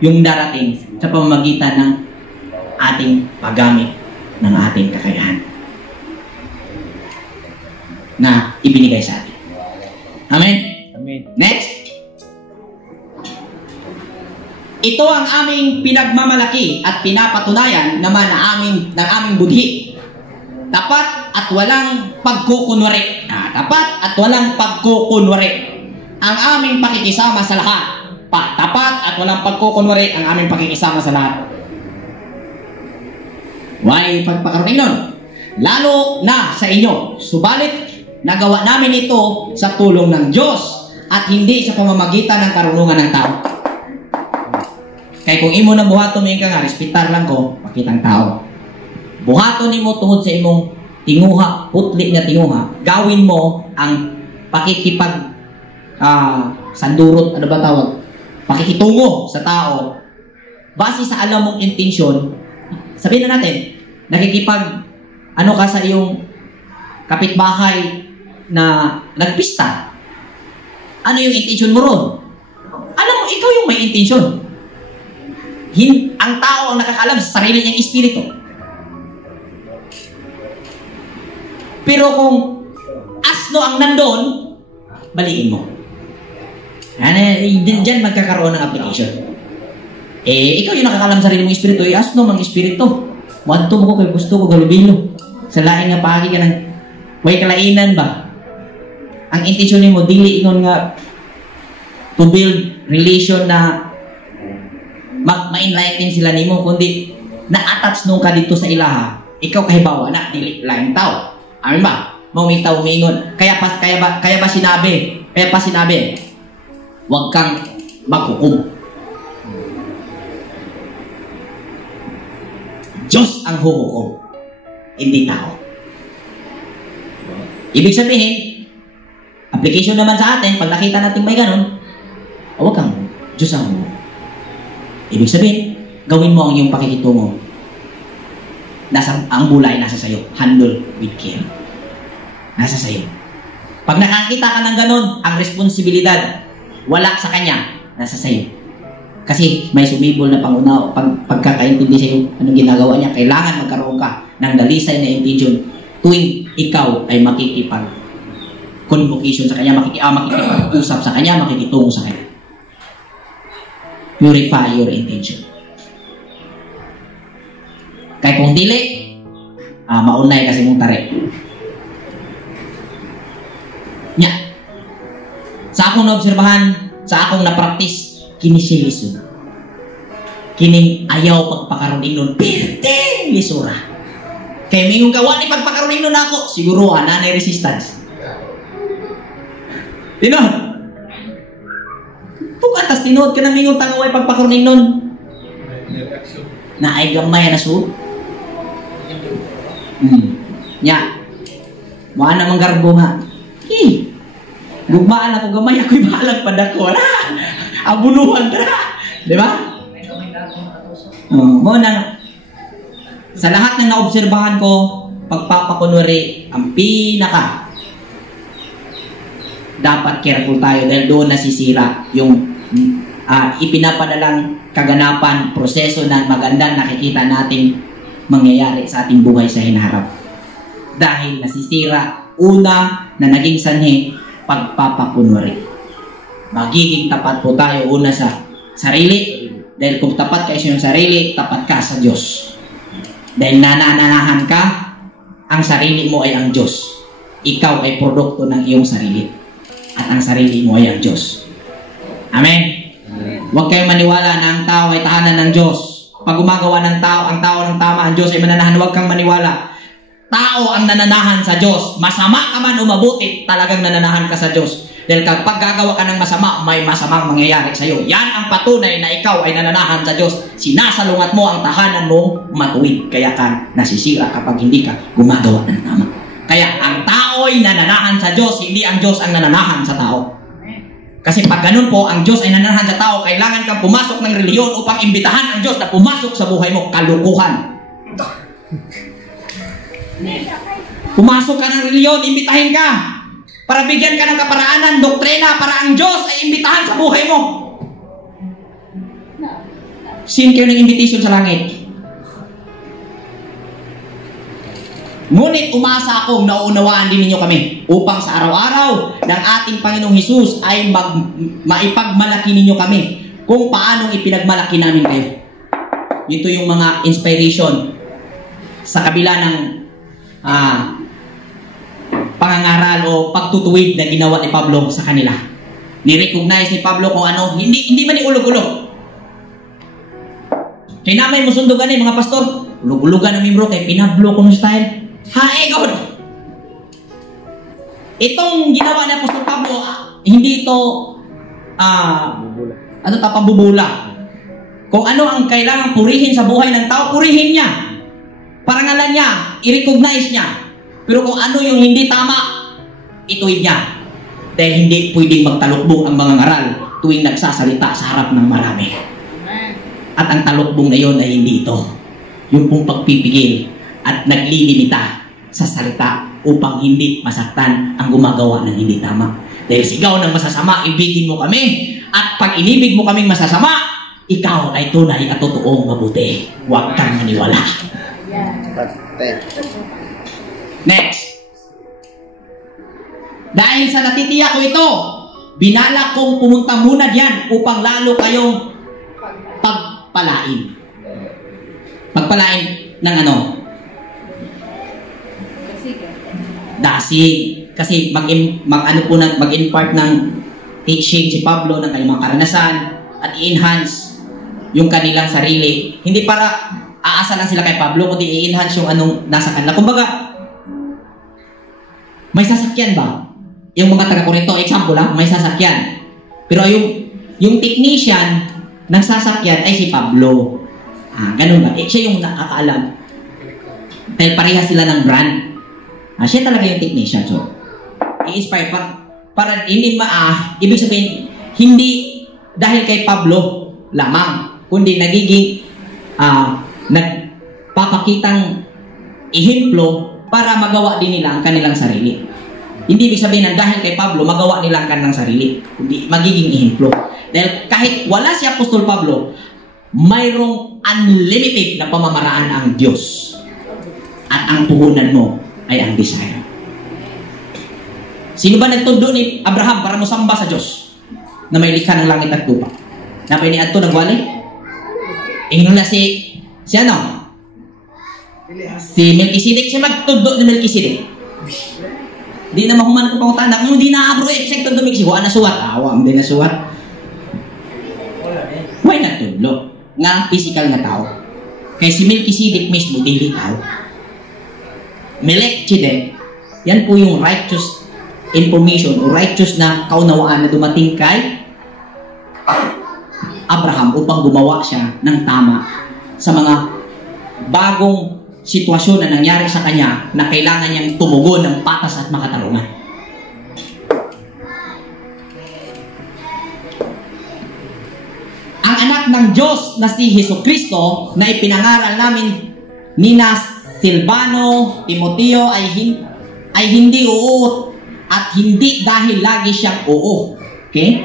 yung darating sa pamamagitan ng ating paggamit ng ating kakayahan na ibinigay sa atin. Amen? Amen. Next. Ito ang aming pinagmamalaki at pinapatunayan naman ng aming budhi. Tapat at walang pagkukunwari. Tapat at walang pagkukunwari. Ang aming pakikisama sa lahat. Tapat at walang pagkukunwari ang aming pakikisama sa lahat. Why pagpakaroon nun? Lalo na sa inyo. Subalit, nagawa namin ito sa tulong ng Diyos at hindi sa pamamagitan ng karunungan ng tao. Kaya kung imo na buhaton mo yung nga, respitar lang ko, pakitang tao. Buhaton mo tungod sa imong tinguha, putli na tinguha, gawin mo ang pakikipag sandurot, ano ba tawag? Pakikitungo sa tao. Base sa alam mong intensyon, sabihin na natin, nakikipag ka sa iyong kapitbahay na nagpista. Ano yung intensyon mo ron? Alam mo, ikaw yung may intensyon. Ang tao ang nakakalam sa sarili niyang espiritu. Pero kung asno ang nandun, baliin mo. Diyan magkakaroon ng application. Ikaw yung nakakalam sa sarili mong espiritu, asno mang espiritu. Wanto mo ko kay gusto ko galubilo. Sa laing nga pagi ka ng may kalainan ba? Ang intensyon mo, dili ingon nga to build relation na ma-enlighten sila nimo, kundi na-attach nung ka dito sa ilaha. Ikaw kahibawa na dili lain tao. Amen ba? Mamitaw mingon. Kaya pa sinabi, huwag kang maghukom. Diyos ang huhukom, hindi tao. Ibig sabihin, application naman sa atin, pag nakita natin may ganun, huwag kang Diyos ang huhukom. Ibig sabihin, gawin mo ang iyong pakikitungo. Ang bulay nasa sayo. Handle with care. Nasa sayo. Pag nakakita ka ng ganun, ang responsibilidad wala sa kanya, nasa sayo. Kasi may sumibol na pangunaw, pagkakaintindi sa iyo anong ginagawa niya, kailangan magkaroon ka ng dalisay na intention tuwing ikaw ay makikipag-convocation sa kanya, makikipag-usap sa kanya, makikitungo sa kanya. Purify your intention. Kaya kung dili, maunay kasi mong tari. Nya. Sa akong naobserbahan, sa akong na-practice, kinisilisun. Kining ayaw pagpakaroon nun, pirting lisura. Kaya may yung gawa ni pagpakaroon nun ako, siguro nanay resistance. Tinuod. Tugatas tinuod ka na may yung tangaway pagpakaroon nun. Na ay gamay na su. Nya. Maan namang garbo nga. Gugmaan ako gamay, ako'y bahalag padako. Abunuhan ka. Di ba? Mo na sa lahat ng naobserbahan ko, pagpapakunwari, ang pinaka dapat careful tayo dahil doon nasisira yung ipinapadalang kaganapan, proseso na magandang nakikita nating mangyayari sa ating buhay sa hinaharap. Dahil nasisira, una na naging sanhi, pagpapakunwari. Magiging tapat po tayo una sa sarili. Dahil kung tapat ka sa iyong sarili, tapat ka sa Diyos. Dahil nananahan ka, ang sarili mo ay ang Diyos. Ikaw ay produkto ng iyong sarili. At ang sarili mo ay ang Diyos. Amen? Huwag kayong maniwala na ang tao ay tahanan ng Diyos. Pag gumagawa ng tao, ang tao ng tama, ang Diyos ay mananahan. Huwag kang maniwala. Tao ang nananahan sa Diyos. Masama ka man o mabuti, talagang nananahan ka sa Diyos. Dahil kapag gagawa ka ng masama, may masamang mangyayari sa iyo. Yan ang patunay na ikaw ay nananahan sa Diyos. Sinasalungat mo ang tahanan mo matuwid. Kaya ka nasisira kapag hindi ka gumagawa ng tama. Kaya ang tao ay nananahan sa Diyos, hindi ang Diyos ang nananahan sa tao. Kasi pag ganun po, ang Diyos ay nananahan sa tao, kailangan kang pumasok ng reliyon upang imbitahan ang Diyos na pumasok sa buhay mo. Kalukuhan. Pumasok ka ng reliyon, imbitahin ka. Para bigyan ka ng kaparaanan, doktrina, para ang Diyos ay imbitahan sa buhay mo. Sin kayo ng invitation sa langit. Ngunit umasa akong nauunawaan din ninyo kami upang sa araw-araw ng ating Panginoong Hesus ay maipagmalaki ninyo kami kung paanong ipinagmalaki namin kayo. Ito yung mga inspiration sa kabila ng pangangaral o pagtutuwid na ginawa ni Pablo sa kanila. Ni-recognize ni Pablo kung ano, hindi man ulog-ulog. Kaya namay mo sundugan mga pastor, ulog-ulogan na membro kay Pinablo kung style. God! Itong ginawa ni Apostol Pablo, hindi ito pambubula. Kung ano ang kailangang purihin sa buhay ng tao, purihin niya. Parangalan niya, i-recognize niya. Pero kung ano yung hindi tama, ituwid niya. Dahil hindi pwedeng magtalukbong ang mga ngaral tuwing nagsasalita sa harap ng marami. At ang talukbong na yon ay hindi ito. Yung pong pagpipigil at naglilimita sa salita upang hindi masaktan ang gumagawa ng hindi tama. Dahil sigaw ng masasama, ibigin mo kami. At pag inibig mo kaming masasama, ikaw ay tunay at totoong mabuti. Huwag kang maniwala. Next. Dahil sa natitiyak ko ito, binalak kong pumunta muna diyan upang lalo kayong pagpalain. Pagpalain ng ano? Dasig. Kasi mag-impart ng teaching si Pablo ng kanyang mga karanasan at i-enhance yung kanilang sarili. Hindi para aasa lang sila kay Pablo, kundi i-enhance yung anong nasa kanila. Kumbaga, may sasakyan ba? Yung mga taga-Korinto, example lang, may sasakyan. Pero yung technician ng sasakyan ay si Pablo. Ganun ba? Siya yung nakakaalam. Dahil parehas sila ng brand. Siya talaga yung technician. So, i-inspire para ibig sabihin, hindi dahil kay Pablo lamang, kundi nagiging nagpapakitang ehemplo para magawa din nila ang kanilang sarili. Hindi ibig sabihin na dahil kay Pablo, magawa nila ang kanilang sarili, kundi magiging ehemplo. Dahil kahit wala si Apostol Pablo, mayroong unlimited na pamamaraan ang Diyos. At ang puhunan mo ay ang desire. Sino ba nagtundo ni Abraham para musamba sa Diyos na may likha ng langit at lupa? Napay ni Adto nagwali? Ingnon na si ano? Si Melchizedek. Siya magtundo ni Melchizedek. Di na mahuman ko pang tanak. Yung di na abro siya tundo Mexico. Ana suwat? Awam din na suwat. Why not tundo? Nga physical na tao. Kaya si Melchizedek mismo, dili tao. Melchizedek, yan po yung righteous information o righteous na kaunawaan na dumating kay Abraham upang gumawa siya ng tama sa mga bagong sitwasyon na nangyari sa kanya na kailangan niyang tumugon ng patas at makatarungan. Ang anak ng Diyos na si Jesucristo na ipinangaral namin ni Silvano, Timoteo ay hindi oo at hindi dahil lagi siyang oo. Okay?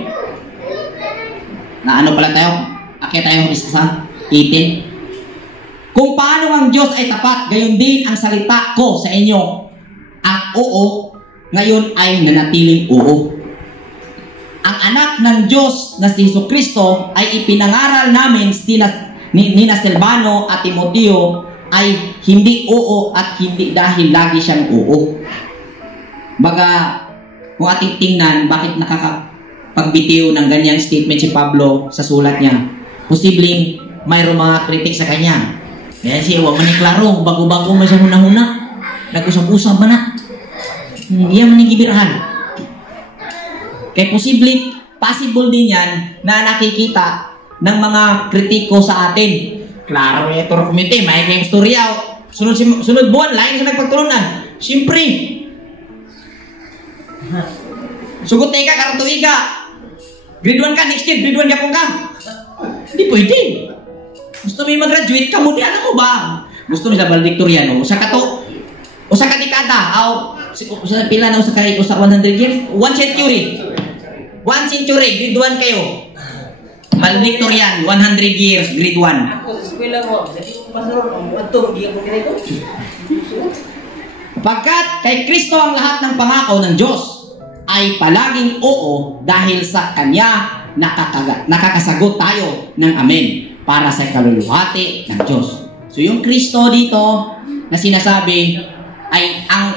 Na ano pala tayo? Akit tayo isa sa 18. Kung paano ang Diyos ay tapat, gayon din ang salita ko sa inyo. Ang oo, ngayon ay nanatiling oo. Ang anak ng Diyos na si Jesucristo ay ipinangaral namin ni Silvano at Timoteo ay hindi oo at hindi dahil lagi siyang oo. Baga, kung ating tingnan, bakit nakakapagbitiw ng ganyang statement si Pablo sa sulat niya? Posibleng mayroong mga kritik sa kanya. Kaya siya, huwag man iklaro, bago-bago man siya huna-huna. Nag-usap-usap man na. Iyan man yung gibirahan. Kaya possible din yan na nakikita ng mga kritiko sa atin. Klaro ito rin kumite, may kayong storya. Sunod buwan, lain sa nagpagtulunan. Siyempre. Sugot ka, karatuwi ka. Grade 1 ka, next year, grade 1 ka po ka. Hindi pwede. Gusto mo yung mag-graduate ka, muli alam mo ba? Gusto mo sa valedictorian, o sa kadekada, sa pila na, sa 100 years, 1 century. 1 century, grade 1 kayo. Valedictorian, 100 years, grade 1. Pagkat kay Kristo ang lahat ng pangako ng Diyos ay palaging oo dahil sa Kanya nakakasagot tayo ng amen para sa kaluluhati ng Diyos. So yung Kristo dito na sinasabi ay ang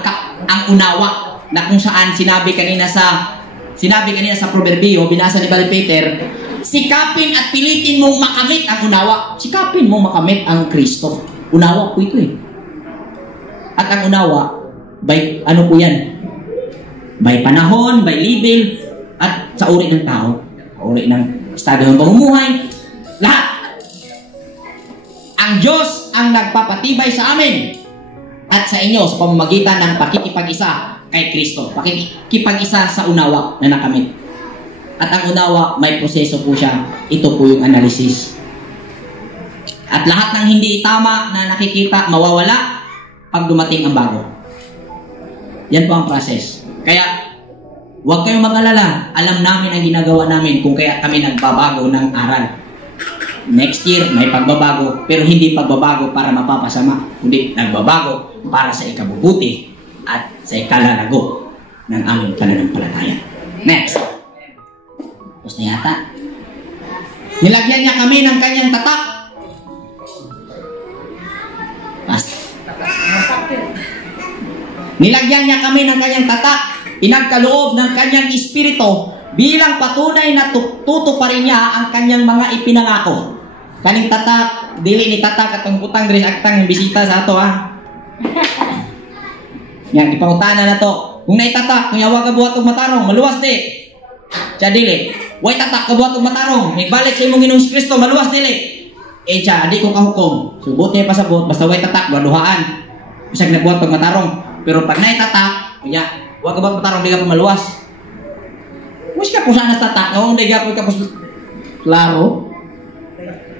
unawa na kung saan sinabi kanina sa proverbio, binasa ni Brother Peter, sikapin at pilitin mong makamit ang unawa. Sikapin mong makamit ang Kristo. Unawa po ito eh. At ang unawa, by ano po yan? By panahon, by level, at sa uri ng tao. Uri ng estado ng pamumuhay. Lahat. Ang Diyos ang nagpapatibay sa amin at sa inyo sa pamamagitan ng pakikipag-isa kay Kristo. Pakikipag-isa sa unawa na nakamit. At ang unawa, may proseso po siya. Ito po yung analysis. At lahat ng hindi tama na nakikita, mawawala pag dumating ang bago. Yan po ang process. Kaya, huwag kayong mag-alala. Alam namin ang ginagawa namin kung kaya kami nagbabago ng aral. Next year, may pagbabago. Pero hindi pagbabago para mapapasama. Kundi nagbabago para sa ikabubuti at sa ikalalago ng aming pananampalataya. Next. Tapos na yata. Nilagyan niya kami ng kanyang tatak. Nilagyan niya kami ng kanyang tatak. Pinagkaloob ng kanyang espiritu bilang patunay na tutuparin niya ang kanyang mga ipinangako. Kaning tatak, dili ni tatak atong butang diri aktang bisita sa ato ha. Yang ipangutana na to. Kung naitatak, kung yawa ka buhat og matarong, maluwas di. Siya dili. Way tatak ka buhat og matarong, nagbalik sa imong Ginoong Kristo, maluwas dili. Siya, di ko kahukom. Subot niya pasabot, basta way tatak, baduhaan. Bisag nagbuhat og matarong. Pero pag naitatak, kanya, wa ka buhat matarong, di ka pa maluwas. Mas ka po sana tatak, no? Di ka po klaro.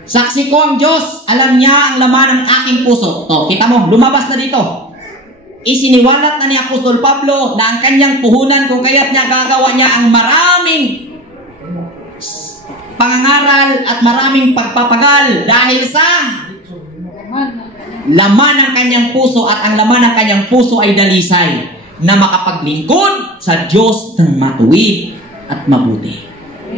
Saksi ko ang Diyos, alam niya ang laman ng aking puso. To, kita mo, lumabas na dito. Isiniwalat na ni Apostol Pablo na ang kanyang puhunan kung kaya't niya gagawa niya ang maraming pangangaral at maraming pagpapagal dahil sa laman ng kanyang puso, at ang laman ng kanyang puso ay dalisay na makapaglingkod sa Diyos ng matuwid at mabuti.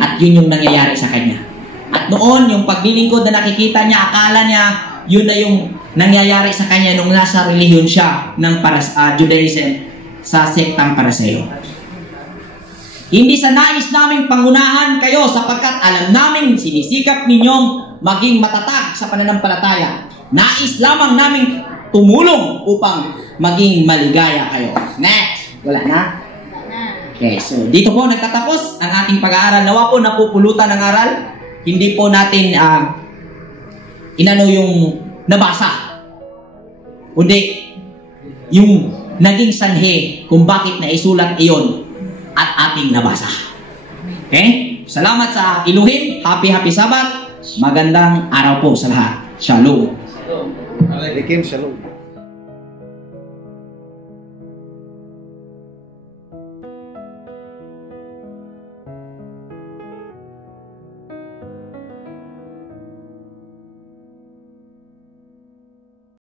At yun yung nangyayari sa kanya. At noon, yung paglilingkod na nakikita niya, akala niya, yun na yung nangyayari sa kanya nung nasa relihiyon siya ng Judaism sa sektang Pariseo. Hindi sa nais naming pangunahan kayo sapagkat alam namin sinisikap ninyong maging matatag sa pananampalataya. Nais lamang naming tumulong upang maging maligaya kayo. Next! Wala na? Okay, so dito po nagtatapos ang ating pag-aaral. Nawa po napupulutan ng aral. Hindi po natin inano yung nabasa. Kundi yung naging sanhi kung bakit naisulat iyon at ating nabasa. Okay? Salamat sa Elohim. Happy Sabat. Magandang araw po sa lahat. Shalom. Shalom.